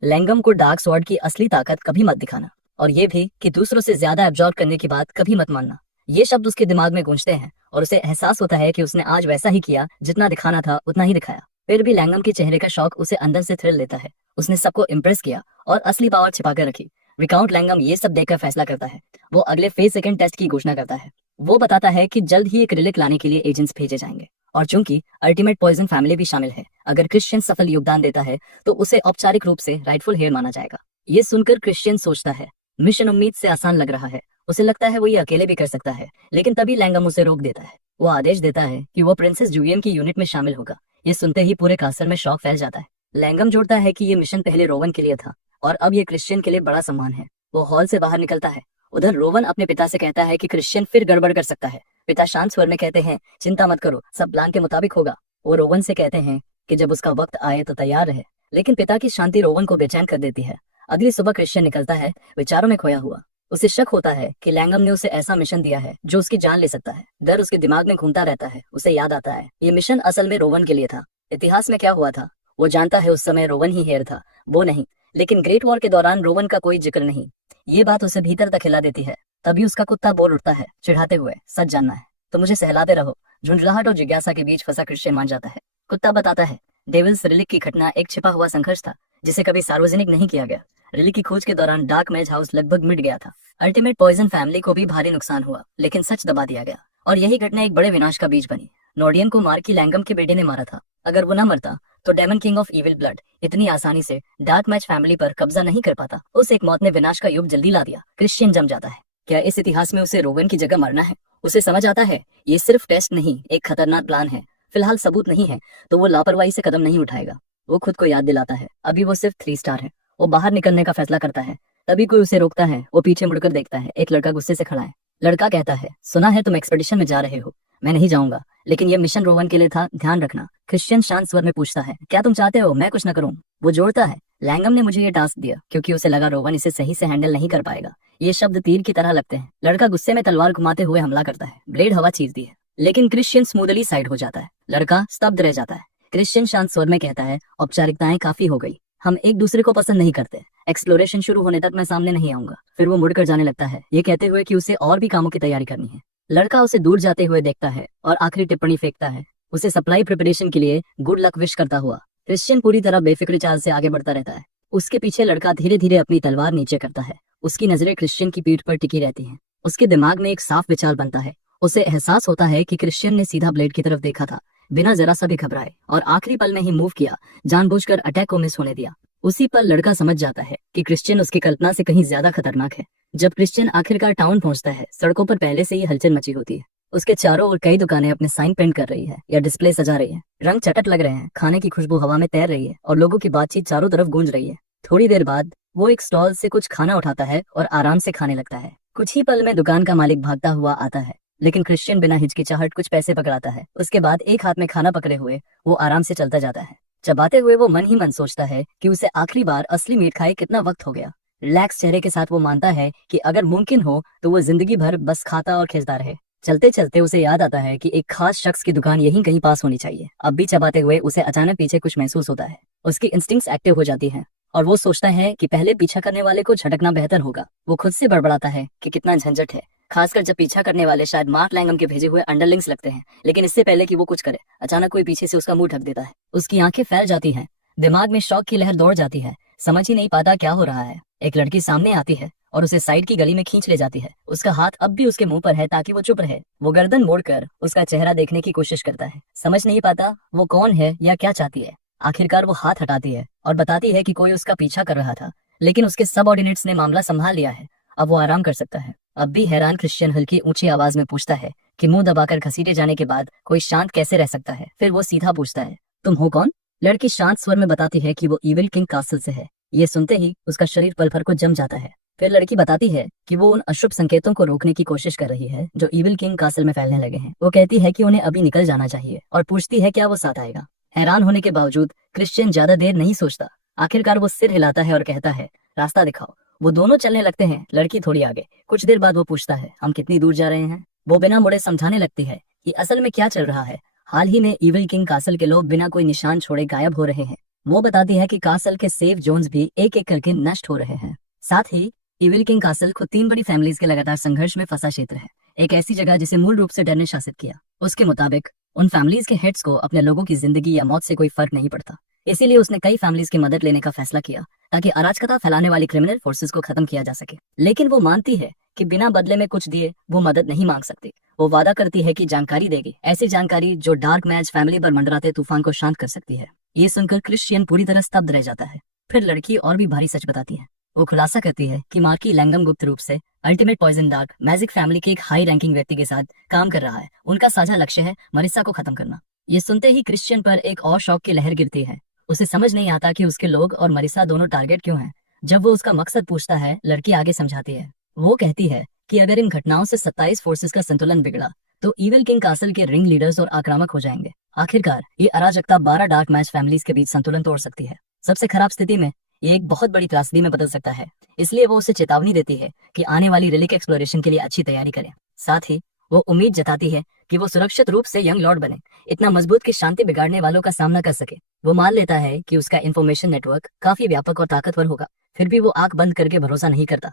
लैंगम को डार्क स्वॉर्ड की असली ताकत कभी मत दिखाना, और ये भी कि दूसरों से ज्यादा एब्जॉर्ब करने की बात कभी मत मानना। ये शब्द उसके दिमाग में गूंजते हैं और उसे एहसास होता है कि उसने आज वैसा ही किया, जितना दिखाना था उतना ही दिखाया। फिर भी लैंगम के चेहरे का शौक उसे अंदर से थ्रिल देता है। उसने सबको इम्प्रेस किया और असली पावर छिपा कर रखी। विकाउंट लैंगम ये सब देखकर फैसला करता है। वो अगले फेज सेकंड टेस्ट की घोषणा करता है। वो बताता है कि जल्द ही एक रिलिक लाने के लिए एजेंट्स भेजे जाएंगे, और चूंकि अल्टीमेट पॉइजन फैमिली भी शामिल है, अगर क्रिश्चियन सफल योगदान देता है तो उसे औपचारिक रूप से राइटफुल हेयर माना जाएगा। ये सुनकर क्रिश्चियन सोचता है, मिशन उम्मीद से आसान लग रहा है। उसे लगता है वो ये अकेले भी कर सकता है, लेकिन तभी लैंगम उसे रोक देता है। वो आदेश देता है कि वो प्रिंसेस जूलियन की यूनिट में शामिल होगा। ये सुनते ही पूरे कासल में शौक फैल जाता है। लैंगम जोड़ता है कि ये मिशन पहले रोवन के लिए था और अब ये क्रिश्चियन के लिए बड़ा सम्मान है। वो हॉल से बाहर निकलता है। उधर रोवन अपने पिता से कहता है कि क्रिश्चियन फिर गड़बड़ कर सकता है। पिता शांत स्वर में कहते हैं, चिंता मत करो, सब प्लान के मुताबिक होगा। वो रोवन से कहते हैं कि जब उसका वक्त आए तो तैयार रहे, लेकिन पिता की शांति रोवन को बेचैन कर देती है। अगली सुबह क्रिश्चियन निकलता है, विचारों में खोया हुआ। उसे शक होता है कि लैंगम ने उसे ऐसा मिशन दिया है जो उसकी जान ले सकता है। डर उसके दिमाग में घूमता रहता है। उसे याद आता है ये मिशन असल में रोवन के लिए था। इतिहास में क्या हुआ था वो जानता है। उस समय रोवन ही हेयर था, वो नहीं। लेकिन ग्रेट वॉर के दौरान रोवन का कोई जिक्र नहीं। ये बात उसे भीतर तक हिला देती है। तभी उसका कुत्ता बोल उठता है, चिढ़ाते हुए, सच जानना है तो मुझे सहलाते रहो। झुंझलाहट और जिज्ञासा के बीच फंसा क्रिश्चियन मान जाता है। कुत्ता बताता है, डेविल्स रिलिक की घटना एक छिपा हुआ संघर्ष था जिसे कभी सार्वजनिक नहीं किया गया। रिलिक की खोज के दौरान डार्क मैज हाउस लगभग मिट गया था। अल्टीमेट पॉइजन फैमिली को भी भारी नुकसान हुआ, लेकिन सच दबा दिया गया और यही घटना एक बड़े विनाश का बीज बनी। नोर्डियन को मार्की लैंगम के बेटे ने मारा था। अगर वो न मरता तो daemon king of evil blood इतनी आसानी से डार्क मैच फैमिली पर कब्जा नहीं कर पाता। उस एक मौत ने विनाश का युग जल्दी ला दिया। क्रिश्चियन जम जाता है। क्या इस इतिहास में उसे रोवन की जगह मरना है? उसे समझ आता है ये सिर्फ टेस्ट नहीं, एक खतरनाक प्लान है। फिलहाल सबूत नहीं है तो वो लापरवाही से कदम नहीं उठाएगा। वो खुद को याद दिलाता है अभी वो सिर्फ 3 स्टार है। वो बाहर निकलने का फैसला करता है, तभी कोई उसे रोकता है। वो पीछे मुड़कर देखता है। एक लड़का गुस्से से खड़ा है। लड़का कहता है, सुना है तुम एक्सपेडिशन में जा रहे हो। मैं नहीं जाऊंगा, लेकिन ये मिशन रोवन के लिए था, ध्यान रखना। क्रिश्चियन शांत स्वर में पूछता है, क्या तुम चाहते हो मैं कुछ न करूं? वो जोड़ता है, लैंगम ने मुझे ये टास्क दिया क्योंकि उसे लगा रोवन इसे सही से हैंडल नहीं कर पाएगा। ये शब्द तीर की तरह लगते हैं। लड़का गुस्से में तलवार घुमाते हुए हमला करता है। ब्लेड हवा चीरती है, लेकिन क्रिश्चियन स्मूदली साइड हो जाता है। लड़का स्तब्ध रह जाता है। क्रिश्चियन शांत स्वर में कहता है, औपचारिकताएं काफी हो गई, हम एक दूसरे को पसंद नहीं करते। एक्सप्लोरेशन शुरू होने तक मैं सामने नहीं आऊंगा। फिर वो मुड़कर जाने लगता है, ये कहते हुए कि उसे और भी कामों की तैयारी करनी है। लड़का उसे दूर जाते हुए देखता है और आखिरी टिप्पणी फेंकता है, उसे सप्लाई प्रिपरेशन के लिए गुड लक विश करता हुआ। क्रिश्चियन पूरी तरह बेफिक्र चाल से आगे बढ़ता रहता है। उसके पीछे लड़का धीरे धीरे अपनी तलवार नीचे करता है। उसकी नजरें क्रिश्चियन की पीठ पर टिकी रहती हैं। उसके दिमाग में एक साफ विचार बनता है। उसे एहसास होता है कि क्रिश्चियन ने सीधा ब्लेड की तरफ देखा था, बिना जरा सा भी घबराए, और आखिरी पल में ही मूव किया, जानबूझकर अटैक को मिस होने दिया। उसी पर लड़का समझ जाता है कि क्रिश्चियन उसकी कल्पना से कहीं ज्यादा खतरनाक है। जब क्रिश्चियन आखिरकार टाउन पहुंचता है, सड़कों पर पहले से ही हलचल मची होती है। उसके चारों ओर कई दुकानें अपने साइन प्रिंट कर रही है या डिस्प्ले सजा रही है। रंग चटक लग रहे हैं, खाने की खुशबू हवा में तैर रही है और लोगों की बातचीत चारों तरफ गूंज रही है। थोड़ी देर बाद वो एक स्टॉल से कुछ खाना उठाता है और आराम से खाने लगता है। कुछ ही पल में दुकान का मालिक भागता हुआ आता है, लेकिन क्रिश्चियन बिना हिचकिचाहट कुछ पैसे पकड़ाता है। उसके बाद एक हाथ में खाना पकड़े हुए वो आराम से चलता जाता है। चबाते हुए वो मन ही मन सोचता है कि उसे आखिरी बार असली मीट खाए कितना वक्त हो गया। रिलैक्स चेहरे के साथ वो मानता है कि अगर मुमकिन हो तो वो जिंदगी भर बस खाता और खिंचता रहे। चलते चलते उसे याद आता है कि एक खास शख्स की दुकान यहीं कहीं पास होनी चाहिए। अब भी चबाते हुए उसे अचानक पीछे कुछ महसूस होता है। उसकी इंस्टिंक्ट्स एक्टिव हो जाती हैं और वो सोचता है कि पहले पीछा करने वाले को झटकना बेहतर होगा। वो खुद से बड़बड़ाता है कि कितना झंझट है, खासकर जब पीछा करने वाले शायद मार्क लैंगम के भेजे हुए अंडरलिंग्स लगते हैं। लेकिन इससे पहले कि वो कुछ करे, अचानक कोई पीछे से उसका मुंह ढक देता है। उसकी आंखें फैल जाती हैं, दिमाग में शौक की लहर दौड़ जाती है। समझ ही नहीं पाता क्या हो रहा है। एक लड़की सामने आती है और उसे साइड की गली में खींच ले जाती है। उसका हाथ अब भी उसके मुंह पर है ताकि वो चुप रहे। वो गर्दन मोड़कर उसका चेहरा देखने की कोशिश करता है। समझ नहीं पाता वो कौन है या क्या चाहती है। आखिरकार वो हाथ हटाती है और बताती है कि कोई उसका पीछा कर रहा था, लेकिन उसके सबऑर्डिनेट्स ने मामला संभाल लिया है। अब वो आराम कर सकता है। अब भी हैरान क्रिश्चियन हल्की ऊंची आवाज में पूछता है कि मुंह दबाकर घसीटे जाने के बाद कोई शांत कैसे रह सकता है। फिर वो सीधा पूछता है, तुम हो कौन? लड़की शांत स्वर में बताती है कि वो इविल किंग कासल से है। ये सुनते ही उसका शरीर पल भर को जम जाता है। फिर लड़की बताती है कि वो उन अशुभ संकेतों को रोकने की कोशिश कर रही है जो इविल किंग कासल में फैलने लगे हैं। वो कहती है कि उन्हें अभी निकल जाना चाहिए और पूछती है क्या वो साथ आएगा। हैरान होने के बावजूद क्रिश्चियन ज्यादा देर नहीं सोचता। आखिरकार वो सिर हिलाता है और कहता है रास्ता दिखाओ। वो दोनों चलने लगते हैं, लड़की थोड़ी आगे। कुछ देर बाद वो पूछता है हम कितनी दूर जा रहे हैं। वो बिना मुड़े समझाने लगती है कि असल में क्या चल रहा है। हाल ही में इविल किंग कासल के लोग बिना कोई निशान छोड़े गायब हो रहे हैं। वो बताती है कि कासल के सेफ जोन्स भी एक एक करके नष्ट हो रहे हैं। साथ ही इविल किंग कासल खुद 3 बड़ी फैमिलीज के लगातार संघर्ष में फंसा क्षेत्र है, एक ऐसी जगह जिसे मूल रूप से डर ने शासित किया। उसके मुताबिक उन फैमिलीज के हेड्स को अपने लोगों की जिंदगी या मौत से कोई फर्क नहीं पड़ता। इसीलिए उसने कई फैमिलीज की मदद लेने का फैसला किया ताकि अराजकता फैलाने वाली क्रिमिनल फोर्सेस को खत्म किया जा सके। लेकिन वो मानती है कि बिना बदले में कुछ दिए वो मदद नहीं मांग सकती। वो वादा करती है कि जानकारी देगी, ऐसी जानकारी जो डार्क मैच फैमिली पर मंडराते तूफान को शांत कर सकती है। ये सुनकर क्रिश्चियन पूरी तरह स्तब्ध रह जाता है। फिर लड़की और भी भारी सच बताती है। वो खुलासा करती है कि मार्की लैंगम गुप्त रूप से ultimate poison dark magic family के एक हाई रैंकिंग व्यक्ति के साथ काम कर रहा है। उनका साझा लक्ष्य है मरिसा को खत्म करना। ये सुनते ही क्रिश्चियन पर एक और शौक की लहर गिरती है। उसे समझ नहीं आता कि उसके लोग और मरिसा दोनों टारगेट क्यों हैं। जब वो उसका मकसद पूछता है, लड़की आगे समझाती है। वो कहती है कि अगर इन घटनाओं से 27 फोर्सेस का संतुलन बिगड़ा तो इविल किंग कासल के रिंग लीडर्स और आक्रामक हो जाएंगे। आखिरकार ये अराजकता 12 डार्क मैच फैमिलीज के बीच संतुलन तोड़ सकती है। सबसे खराब स्थिति में ये एक बहुत बड़ी त्रासदी में बदल सकता है। इसलिए वो उसे चेतावनी देती है कि आने वाली रिलिक एक्सप्लोरेशन के लिए अच्छी तैयारी करें। साथ ही वो उम्मीद जताती है कि वो सुरक्षित रूप से यंग लॉर्ड बने, इतना मजबूत कि शांति बिगाड़ने वालों का सामना कर सके। वो मान लेता है कि उसका इंफॉर्मेशन नेटवर्क काफी व्यापक और ताकतवर होगा, फिर भी वो आंख बंद करके भरोसा नहीं करता।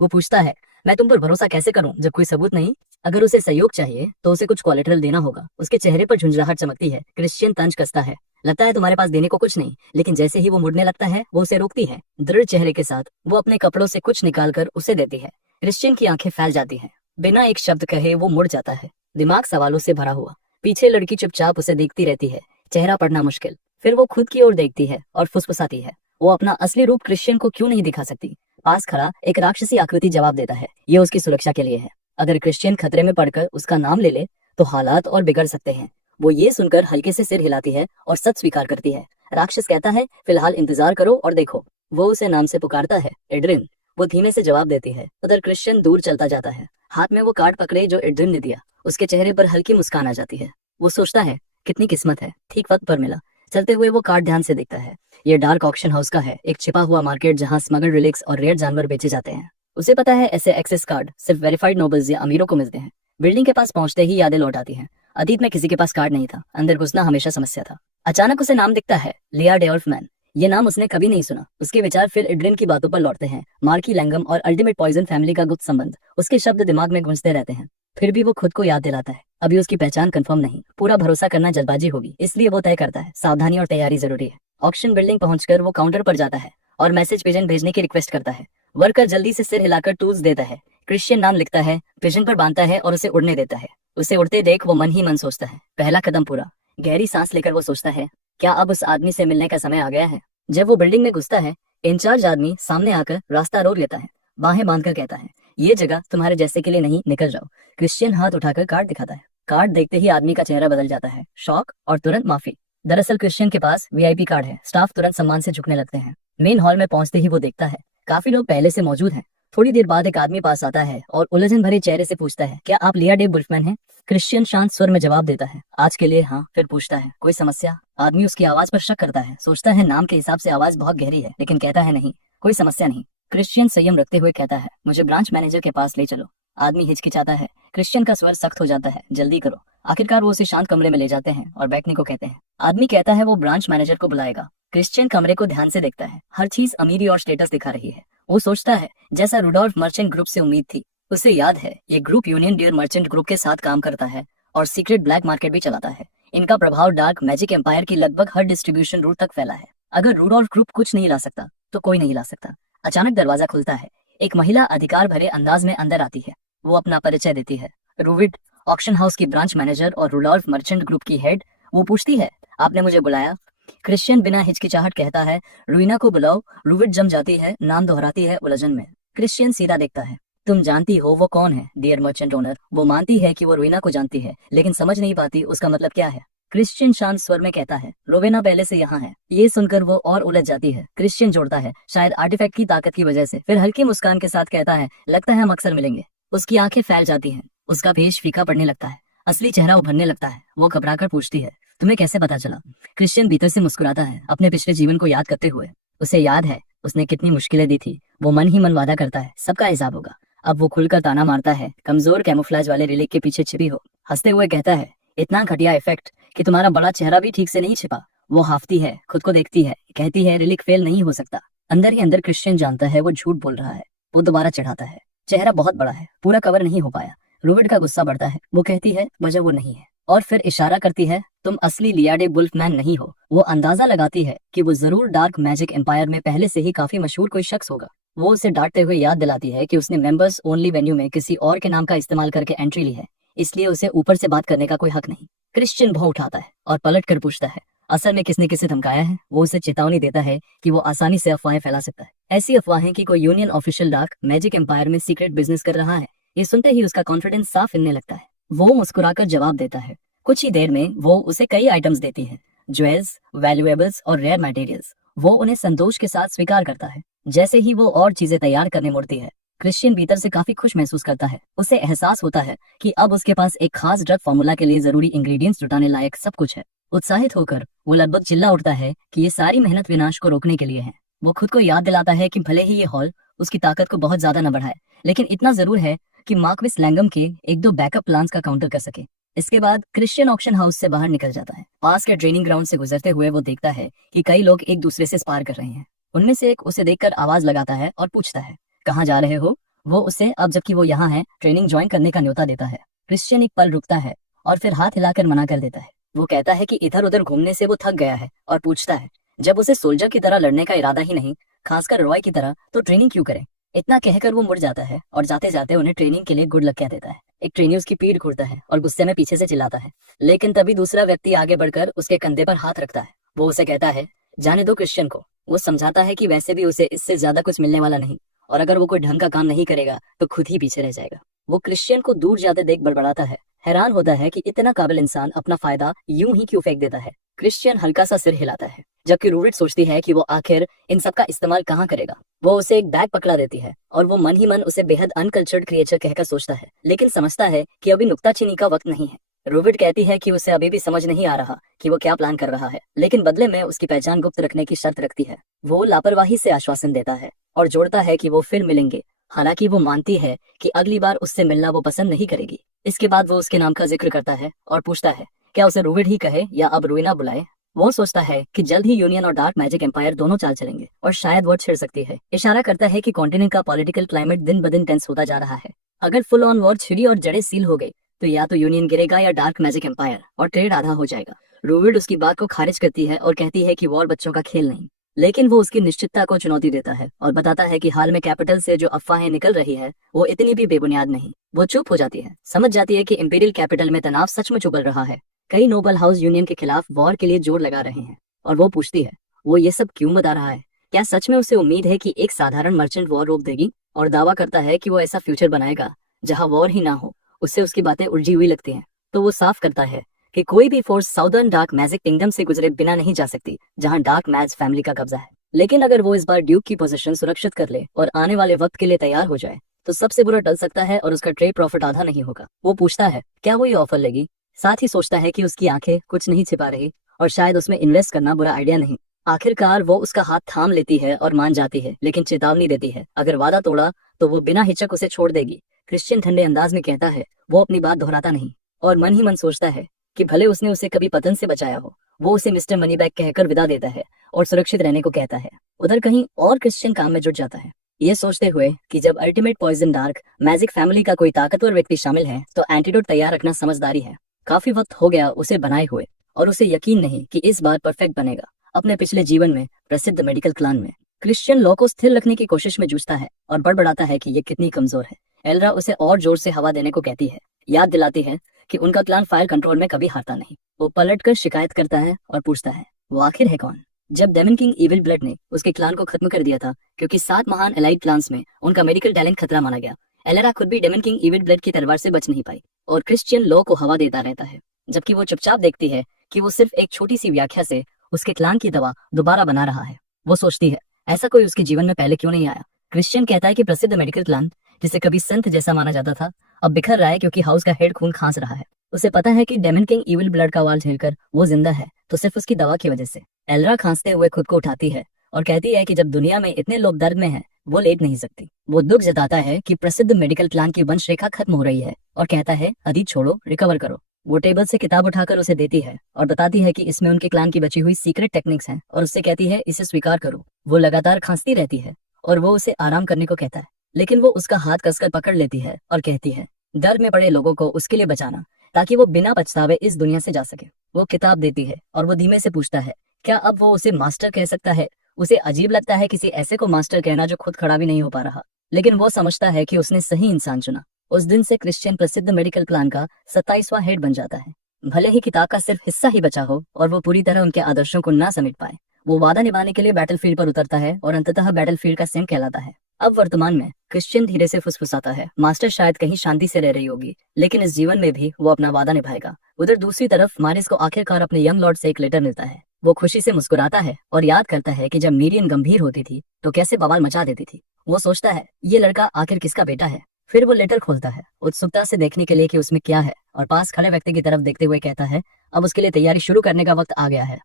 वो पूछता है मैं तुम पर भरोसा कैसे करूं जब कोई सबूत नहीं। अगर उसे सहयोग चाहिए तो उसे कुछ कोलेटरल देना होगा। उसके चेहरे पर झुंझलाहट चमकती है। क्रिश्चियन तंज कसता है। लगता है तुम्हारे पास देने को कुछ नहीं। लेकिन जैसे ही वो मुड़ने लगता है वो उसे रोकती है। दृढ़ चेहरे के साथ वो अपने कपड़ों से कुछ निकालकर उसे देती है। क्रिश्चियन की आंखें फैल जाती हैं। बिना एक शब्द कहे वो मुड़ जाता है, दिमाग सवालों से भरा हुआ। पीछे लड़की चुपचाप उसे देखती रहती है, चेहरा पढ़ना मुश्किल। फिर वो खुद की ओर देखती है और फुसफुसाती है। वो अपना असली रूप क्रिश्चियन को क्यों नहीं दिखा सकती। पास खड़ा एक राक्षसी आकृति जवाब देता है, ये उसकी सुरक्षा के लिए है। अगर क्रिश्चियन खतरे में पड़कर उसका नाम ले ले तो हालात और बिगड़ सकते हैं। वो ये सुनकर हल्के से सिर हिलाती है और सच स्वीकार करती है। राक्षस कहता है फिलहाल इंतजार करो और देखो। वो उसे नाम से पुकारता है, एड्रिन। वो धीमे से जवाब देती है। उधर क्रिश्चियन दूर चलता जाता है, हाथ में वो कार्ड पकड़े जो एड्रिन ने दिया। उसके चेहरे पर हल्की मुस्कान आ जाती है। वो सोचता है कितनी किस्मत है, ठीक वक्त पर मिला। चलते हुए वो कार्ड ध्यान से देखता है। ये डार्क ऑक्शन हाउस का है, एक छिपा हुआ मार्केट जहाँ स्मगल्ड रिलिक्स और रेयर जानवर बेचे जाते हैं। उसे पता है ऐसे एक्सेस कार्ड सिर्फ वेरीफाइड नोबल्स या अमीरों को मिलते हैं। बिल्डिंग के पास पहुंचते ही यादें लौट आती हैं। अतीत में किसी के पास कार्ड नहीं था, अंदर घुसना हमेशा समस्या था। अचानक उसे नाम दिखता है, लिया डेओल्फमैन। ये नाम उसने कभी नहीं सुना। उसके विचार फिर एड्रिन की बातों पर लौटते हैं। मार्की लैंगम और अल्टीमेट पॉइजन फैमिली का गुप्त संबंध। उसके शब्द दिमाग में गूंजते रहते हैं। फिर भी वो खुद को याद दिलाता है अभी उसकी पहचान कंफर्म नहीं। पूरा भरोसा करना जल्दबाजी होगी, इसलिए वो तय करता है सावधानी और तैयारी जरूरी है। ऑक्शन बिल्डिंग पहुंचकर वो काउंटर पर जाता है और मैसेज पिजन भेजने की रिक्वेस्ट करता है। वर्कर जल्दी से सिर हिलाकर टूल्स देता है। क्रिश्चियन नाम लिखता है, पिजन पर बांधता है और उसे उड़ने देता है। उसे उड़ते देख वो मन ही मन सोचता है पहला कदम पूरा। गहरी सांस लेकर वो सोचता है क्या अब उस आदमी से मिलने का समय आ गया है। जब वो बिल्डिंग में घुसता है, इंचार्ज आदमी सामने आकर रास्ता रोक लेता है। बाहें बांधकर कहता है ये जगह तुम्हारे जैसे के लिए नहीं, निकल जाओ। क्रिश्चियन हाथ उठाकर कार्ड दिखाता है। कार्ड देखते ही आदमी का चेहरा बदल जाता है, शॉक और तुरंत माफी। दरअसल क्रिश्चियन के पास वीआईपी कार्ड है। स्टाफ तुरंत सम्मान से झुकने लगते हैं। मेन हॉल में पहुंचते ही वो देखता है काफी लोग पहले से मौजूद हैं। थोड़ी देर बाद एक आदमी पास आता है और उलझन भरे चेहरे से पूछता है क्या आप लिया डे वुल्फमैन हैं। क्रिश्चियन शांत स्वर में जवाब देता है आज के लिए हाँ। फिर पूछता है कोई समस्या। आदमी उसकी आवाज पर शक करता है, सोचता है नाम के हिसाब से आवाज बहुत गहरी है, लेकिन कहता है नहीं, कोई समस्या नहीं। क्रिश्चियन संयम रखते हुए कहता है मुझे ब्रांच मैनेजर के पास ले चलो। आदमी हिचकिचाता है। क्रिश्चियन का स्वर सख्त हो जाता है, जल्दी करो। आखिरकार वो उसे शांत कमरे में ले जाते हैं और बैठने को कहते हैं। आदमी कहता है वो ब्रांच मैनेजर को बुलाएगा। क्रिश्चियन कमरे को ध्यान से देखता है। हर चीज अमीरी और स्टेटस दिखा रही है। वो सोचता है जैसा रुडोल्फ मर्चेंट ग्रुप से उम्मीद थी। उसे याद है ये group union dear merchant group के साथ काम करता है और सीक्रेट ब्लैक मार्केट भी चलाता है। इनका प्रभाव डार्क मैजिक एम्पायर की लगभग हर डिस्ट्रीब्यूशन रूट तक फैला है। अगर रुडोल्फ ग्रुप कुछ नहीं ला सकता तो कोई नहीं ला सकता। अचानक दरवाजा खुलता है। एक महिला अधिकार भरे अंदाज में अंदर आती है। वो अपना परिचय देती है, रूविड, ऑक्शन हाउस की ब्रांच मैनेजर और रुडोल्फ मर्चेंट ग्रुप की हेड। वो पूछती है आपने मुझे बुलाया। क्रिश्चियन बिना हिचकिचाहट कहता है रूइना को बुलाओ। रूविड जम जाती है, नाम दोहराती है उलझन में। क्रिश्चियन सीधा देखता है तुम जानती हो वो कौन है डियर मर्चेंट ओनर। वो मानती है कि वो रूइना को जानती है, लेकिन समझ नहीं पाती उसका मतलब क्या है। क्रिश्चियन शांत स्वर में कहता है, रोवेना पहले से यहाँ है। ये सुनकर वो और उलझ जाती है। क्रिश्चियन जोड़ता है, शायद आर्टिफैक्ट की ताकत की वजह से। फिर हल्की मुस्कान के साथ कहता है, लगता है हम अक्सर मिलेंगे। उसकी आंखें फैल जाती हैं, उसका भेष फीका पड़ने लगता है, असली चेहरा उभरने लगता है। वो घबराकर पूछती है, तुम्हें कैसे पता चला? क्रिश्चियन भीतर से मुस्कुराता है, अपने पिछले जीवन को याद करते हुए। उसे याद है उसने कितनी मुश्किलें दी थी। वो मन ही मन वादा करता है, सबका हिसाब होगा। अब वो खुलकर ताना मारता है, कमजोर कैमोफ्लेज वाले रिलिक के पीछे छिपी हो। हंसते हुए कहता है, इतना घटिया इफेक्ट कि तुम्हारा बड़ा चेहरा भी ठीक से नहीं छिपा। वो हाफती है, खुद को देखती है, कहती है रिलिक फेल नहीं हो सकता। अंदर ही अंदर क्रिश्चियन जानता है वो झूठ बोल रहा है। वो दोबारा चढ़ाता है, चेहरा बहुत बड़ा है, पूरा कवर नहीं हो पाया। रूविड का गुस्सा बढ़ता है। वो कहती है, वजह वो नहीं है, और फिर इशारा करती है, तुम असली लियाडे वुल्फमैन नहीं हो। वो अंदाजा लगाती है कि वो जरूर डार्क मैजिक एम्पायर में पहले से ही काफी मशहूर कोई शख्स होगा। वो उसे डांटते हुए याद दिलाती है कि उसने मेंबर्स ओनली वेन्यू में किसी और के नाम का इस्तेमाल करके एंट्री ली है, इसलिए उसे ऊपर से बात करने का कोई हक नहीं। क्रिश्चियन भौं उठाता है और पलट कर पूछता है, असल में किसने किसे धमकाया है? वो उसे चेतावनी देता है कि वो आसानी से अफवाहें फैला सकता है। ऐसी अफवाहें कि कोई union official dark magic empire में सीक्रेट बिजनेस कर रहा है। ये सुनते ही उसका कॉन्फिडेंस साफ हिलने लगता है। वो मुस्कुराकर जवाब देता है। कुछ ही देर में वो उसे कई आइटम्स देती है, ज्वेल्स, वैल्यूएबल्स और रेयर मटेरियल्स। वो उन्हें संतोष के साथ स्वीकार करता है। जैसे ही वो और चीजें तैयार करने मुड़ती है, क्रिश्चियन भीतर से काफी खुश महसूस करता है। उसे एहसास होता है कि अब उसके पास एक खास ड्रग फॉर्मूला के लिए जरूरी इंग्रेडिएंट्स जुटाने लायक सब कुछ है। उत्साहित होकर वो लगभग चिल्ला उठता है कि ये सारी मेहनत विनाश को रोकने के लिए है। वो खुद को याद दिलाता है कि भले ही ये हॉल उसकी ताकत को बहुत ज्यादा न बढ़ाए, लेकिन इतना जरूर है कि मार्क्विस लैंगम के एक दो बैकअप प्लान्स का काउंटर कर सके। इसके बाद क्रिश्चियन ऑक्शन हाउस से बाहर निकल जाता है। पास के ट्रेनिंग ग्राउंड से गुजरते हुए वो देखता है कि कई लोग एक दूसरे से स्पार कर रहे हैं। उनमें से एक उसे देखकर आवाज लगाता है और पूछता है, कहाँ जा रहे हो? वो उसे अब जबकि वो यहाँ है ट्रेनिंग ज्वाइन करने का न्योता देता है। क्रिश्चियन एक पल रुकता है और फिर हाथ हिलाकर मना कर देता है। वो कहता है कि इधर उधर घूमने से वो थक गया है और पूछता है, जब उसे सोल्जर की तरह लड़ने का इरादा ही नहीं, खासकर रॉय की तरह, तो ट्रेनिंग क्यों करे? इतना कहकर वो मुड़ जाता है और जाते जाते उन्हें ट्रेनिंग के लिए गुड लक कह देता है। एक ट्रेनी उसकी पीठ घूरता है और गुस्से में पीछे से चिल्लाता है, लेकिन तभी दूसरा व्यक्ति आगे बढ़कर उसके कंधे पर हाथ रखता है। वो उसे कहता है, जाने दो क्रिश्चियन को। वो समझाता है कि वैसे भी उसे इससे ज्यादा कुछ मिलने वाला नहीं, और अगर वो कोई ढंग का काम नहीं करेगा तो खुद ही पीछे रह जाएगा। वो क्रिश्चियन को दूर जाते देख बड़बड़ाता है, हैरान होता है कि इतना काबिल इंसान अपना फायदा यूं ही क्यों फेंक देता है। क्रिश्चियन हल्का सा सिर हिलाता है, जबकि रूविड सोचती है कि वो आखिर इन सब का इस्तेमाल कहाँ करेगा। वो उसे एक बैग पकड़ा देती है और वो मन ही मन उसे बेहद अनकल्चर्ड क्रिएचर कहकर सोचता है, लेकिन समझता है कि अभी नुक्ताचीनी का वक्त नहीं है। रूविड कहती है कि उसे अभी भी समझ नहीं आ रहा कि वो क्या प्लान कर रहा है, लेकिन बदले में उसकी पहचान गुप्त रखने की शर्त रखती है। वो लापरवाही से आश्वासन देता है और जोड़ता है कि वो फिर मिलेंगे, हालांकि वो मानती है कि अगली बार उससे मिलना वो पसंद नहीं करेगी। इसके बाद वो उसके नाम का जिक्र करता है और पूछता है, क्या उसे रूविड ही कहे या अब रोवेना बुलाए। वो सोचता है कि जल्द ही यूनियन और डार्क मैजिक एम्पायर दोनों चाल चलेंगे और शायद वो छिड़ सकती है। इशारा करता है कि कॉन्टिनेंट का पॉलिटिकल क्लाइमेट दिन ब दिन टेंस होता जा रहा है। अगर फुल ऑन वॉर छिड़ी और जड़ें सील हो गई तो या तो यूनियन गिरेगा या डार्क मैजिक एम्पायर, और ट्रेड आधा हो जाएगा। रूविड उसकी बात को खारिज करती है और कहती है कि वॉर बच्चों का खेल नहीं, लेकिन वो उसकी निश्चितता को चुनौती देता है और बताता है कि हाल में कैपिटल से जो अफवाहें निकल रही है वो इतनी भी बेबुनियाद नहीं। वो चुप हो जाती है, समझ जाती है कि इंपीरियल कैपिटल में तनाव सचमुच उबल रहा है। कई नोबल हाउस यूनियन के खिलाफ वॉर के लिए जोर लगा रहे हैं, और वो पूछती है, वो ये सब क्यों बता रहा है? क्या सच में उसे उम्मीद है कि एक साधारण मर्चेंट वॉर रोक देगी? और दावा करता है कि वो ऐसा फ्यूचर बनाएगा जहां वॉर ही ना हो। उससे उसकी बातें उलझी हुई लगती हैं, तो वो साफ करता है कि कोई भी force southern dark magic kingdom से गुजरे बिना नहीं जा सकती, जहां डार्क मैज फैमिली का कब्जा है। लेकिन अगर वो इस बार ड्यूक की पोजीशन सुरक्षित कर ले और आने वाले वक्त के लिए तैयार हो जाए तो सबसे बुरा टल सकता है और उसका ट्रेड प्रॉफिट आधा नहीं होगा। वो पूछता है, क्या वो ये ऑफर लेगी? साथ ही सोचता है कि उसकी आंखें कुछ नहीं छिपा रही और शायद उसमें इन्वेस्ट करना बुरा आइडिया नहीं। आखिरकार वो उसका हाथ थाम लेती है और मान जाती है, लेकिन चेतावनी देती है, अगर वादा तोड़ा तो वो बिना हिचक उसे छोड़ देगी। क्रिश्चियन ठंडे अंदाज में कहता है, वो अपनी बात दोहराता नहीं और मन ही मन सोचता है कि भले उसने उसे कभी पतन से बचाया हो। वो उसे मिस्टर मनीबैग कहकर विदा देता है और सुरक्षित रहने को कहता है। उधर कहीं और क्रिश्चियन काम में जुट जाता है, ये सोचते हुए कि जब ultimate poison dark magic family का कोई ताकतवर व्यक्ति शामिल है तो एंटीडोट तैयार रखना समझदारी है। काफी वक्त हो गया उसे बनाए हुए और उसे यकीन नहीं कि इस बार परफेक्ट बनेगा। अपने पिछले जीवन में प्रसिद्ध मेडिकल क्लान में क्रिश्चियन लॉ को स्थिर रखने की कोशिश में जूझता है और बड़बड़ाता है कि ये कितनी कमजोर है। एल्रा उसे और जोर से हवा देने को कहती है, याद दिलाती है कि उनका क्लान फायर कंट्रोल में कभी हारता नहीं। वो पलटकर शिकायत करता है और पूछता है, वो आखिर है कौन? जब डेमन किंग इविल ब्लड ने उसके क्लान को खत्म कर दिया था क्योंकि 7 महान एलाइड क्लान्स में उनका मेडिकल टैलेंट खतरा माना गया, एलेरा खुद भी डेमन किंग इविल ब्लड की तलवार से बच नहीं पाई और क्रिश्चियन लॉ को हवा देता रहता है, जबकि वो चुपचाप देखती है कि वो सिर्फ एक छोटी सी व्याख्या से उसके क्लान की दवा दोबारा बना रहा है। वो सोचती है ऐसा कोई उसके जीवन में पहले क्यों नहीं आया। क्रिश्चियन कहता है कि प्रसिद्ध मेडिकल क्लान जिसे कभी संत जैसा माना जाता था अब बिखर रहा है क्योंकि हाउस का हेड खून खांस रहा है। उसे पता है कि डेमन किंग इविल ब्लड का वार झेलकर वो जिंदा है तो सिर्फ उसकी दवा की वजह से। एल्रा खांसते हुए खुद को उठाती है और कहती है कि जब दुनिया में इतने लोग दर्द में हैं, वो लेट नहीं सकती। वो दुख जताता है कि प्रसिद्ध मेडिकल क्लान की वंश रेखा खत्म हो रही है और कहता है अतीत छोड़ो, रिकवर करो। वो टेबल से किताब उठाकर उसे देती है और बताती है कि इसमें उनके क्लान की बची हुई सीक्रेट टेक्निक्स हैं और उससे कहती है इसे स्वीकार करो। वो लगातार खांसती रहती है और वो उसे आराम करने को कहता है, लेकिन वो उसका हाथ कसकर पकड़ लेती है और कहती है दर्द में पड़े लोगों को उसके लिए बचाना ताकि वो बिना पछतावे इस दुनिया से जा सके। वो किताब देती है और वो धीमे से पूछता है क्या अब वो उसे मास्टर कह सकता है। उसे अजीब लगता है किसी ऐसे को मास्टर कहना जो खुद खड़ा भी नहीं हो पा रहा, लेकिन वो समझता है कि उसने सही इंसान चुना। उस दिन से क्रिश्चियन प्रसिद्ध मेडिकल प्लान का 27वां हेड बन जाता है। भले ही किताब का सिर्फ हिस्सा ही बचा हो और वो पूरी तरह उनके आदर्शों को ना समेट पाए, वो वादा निभाने के लिए बैटलफील्ड पर उतरता है और अंततः बैटलफील्ड का सेंट कहलाता है। अब वर्तमान में क्रिश्चियन धीरे से फुसफुसाता है मास्टर शायद कहीं शांति से रह रही होगी, लेकिन इस जीवन में भी वो अपना वादा निभाएगा। उधर दूसरी तरफ मारिस को आखिरकार अपने यंग लॉर्ड से एक लेटर मिलता है। वो खुशी से मुस्कुराता है और याद करता है कि जब मीरियन गंभीर होती थी तो कैसे बवाल मचा देती थी। वो सोचता है ये लड़का आखिर किसका बेटा है। फिर वो लेटर खोलता है उत्सुकता से देखने के लिए कि उसमें क्या है और पास खड़े व्यक्ति की तरफ देखते हुए कहता है अब उसके लिए तैयारी शुरू करने का वक्त आ गया है।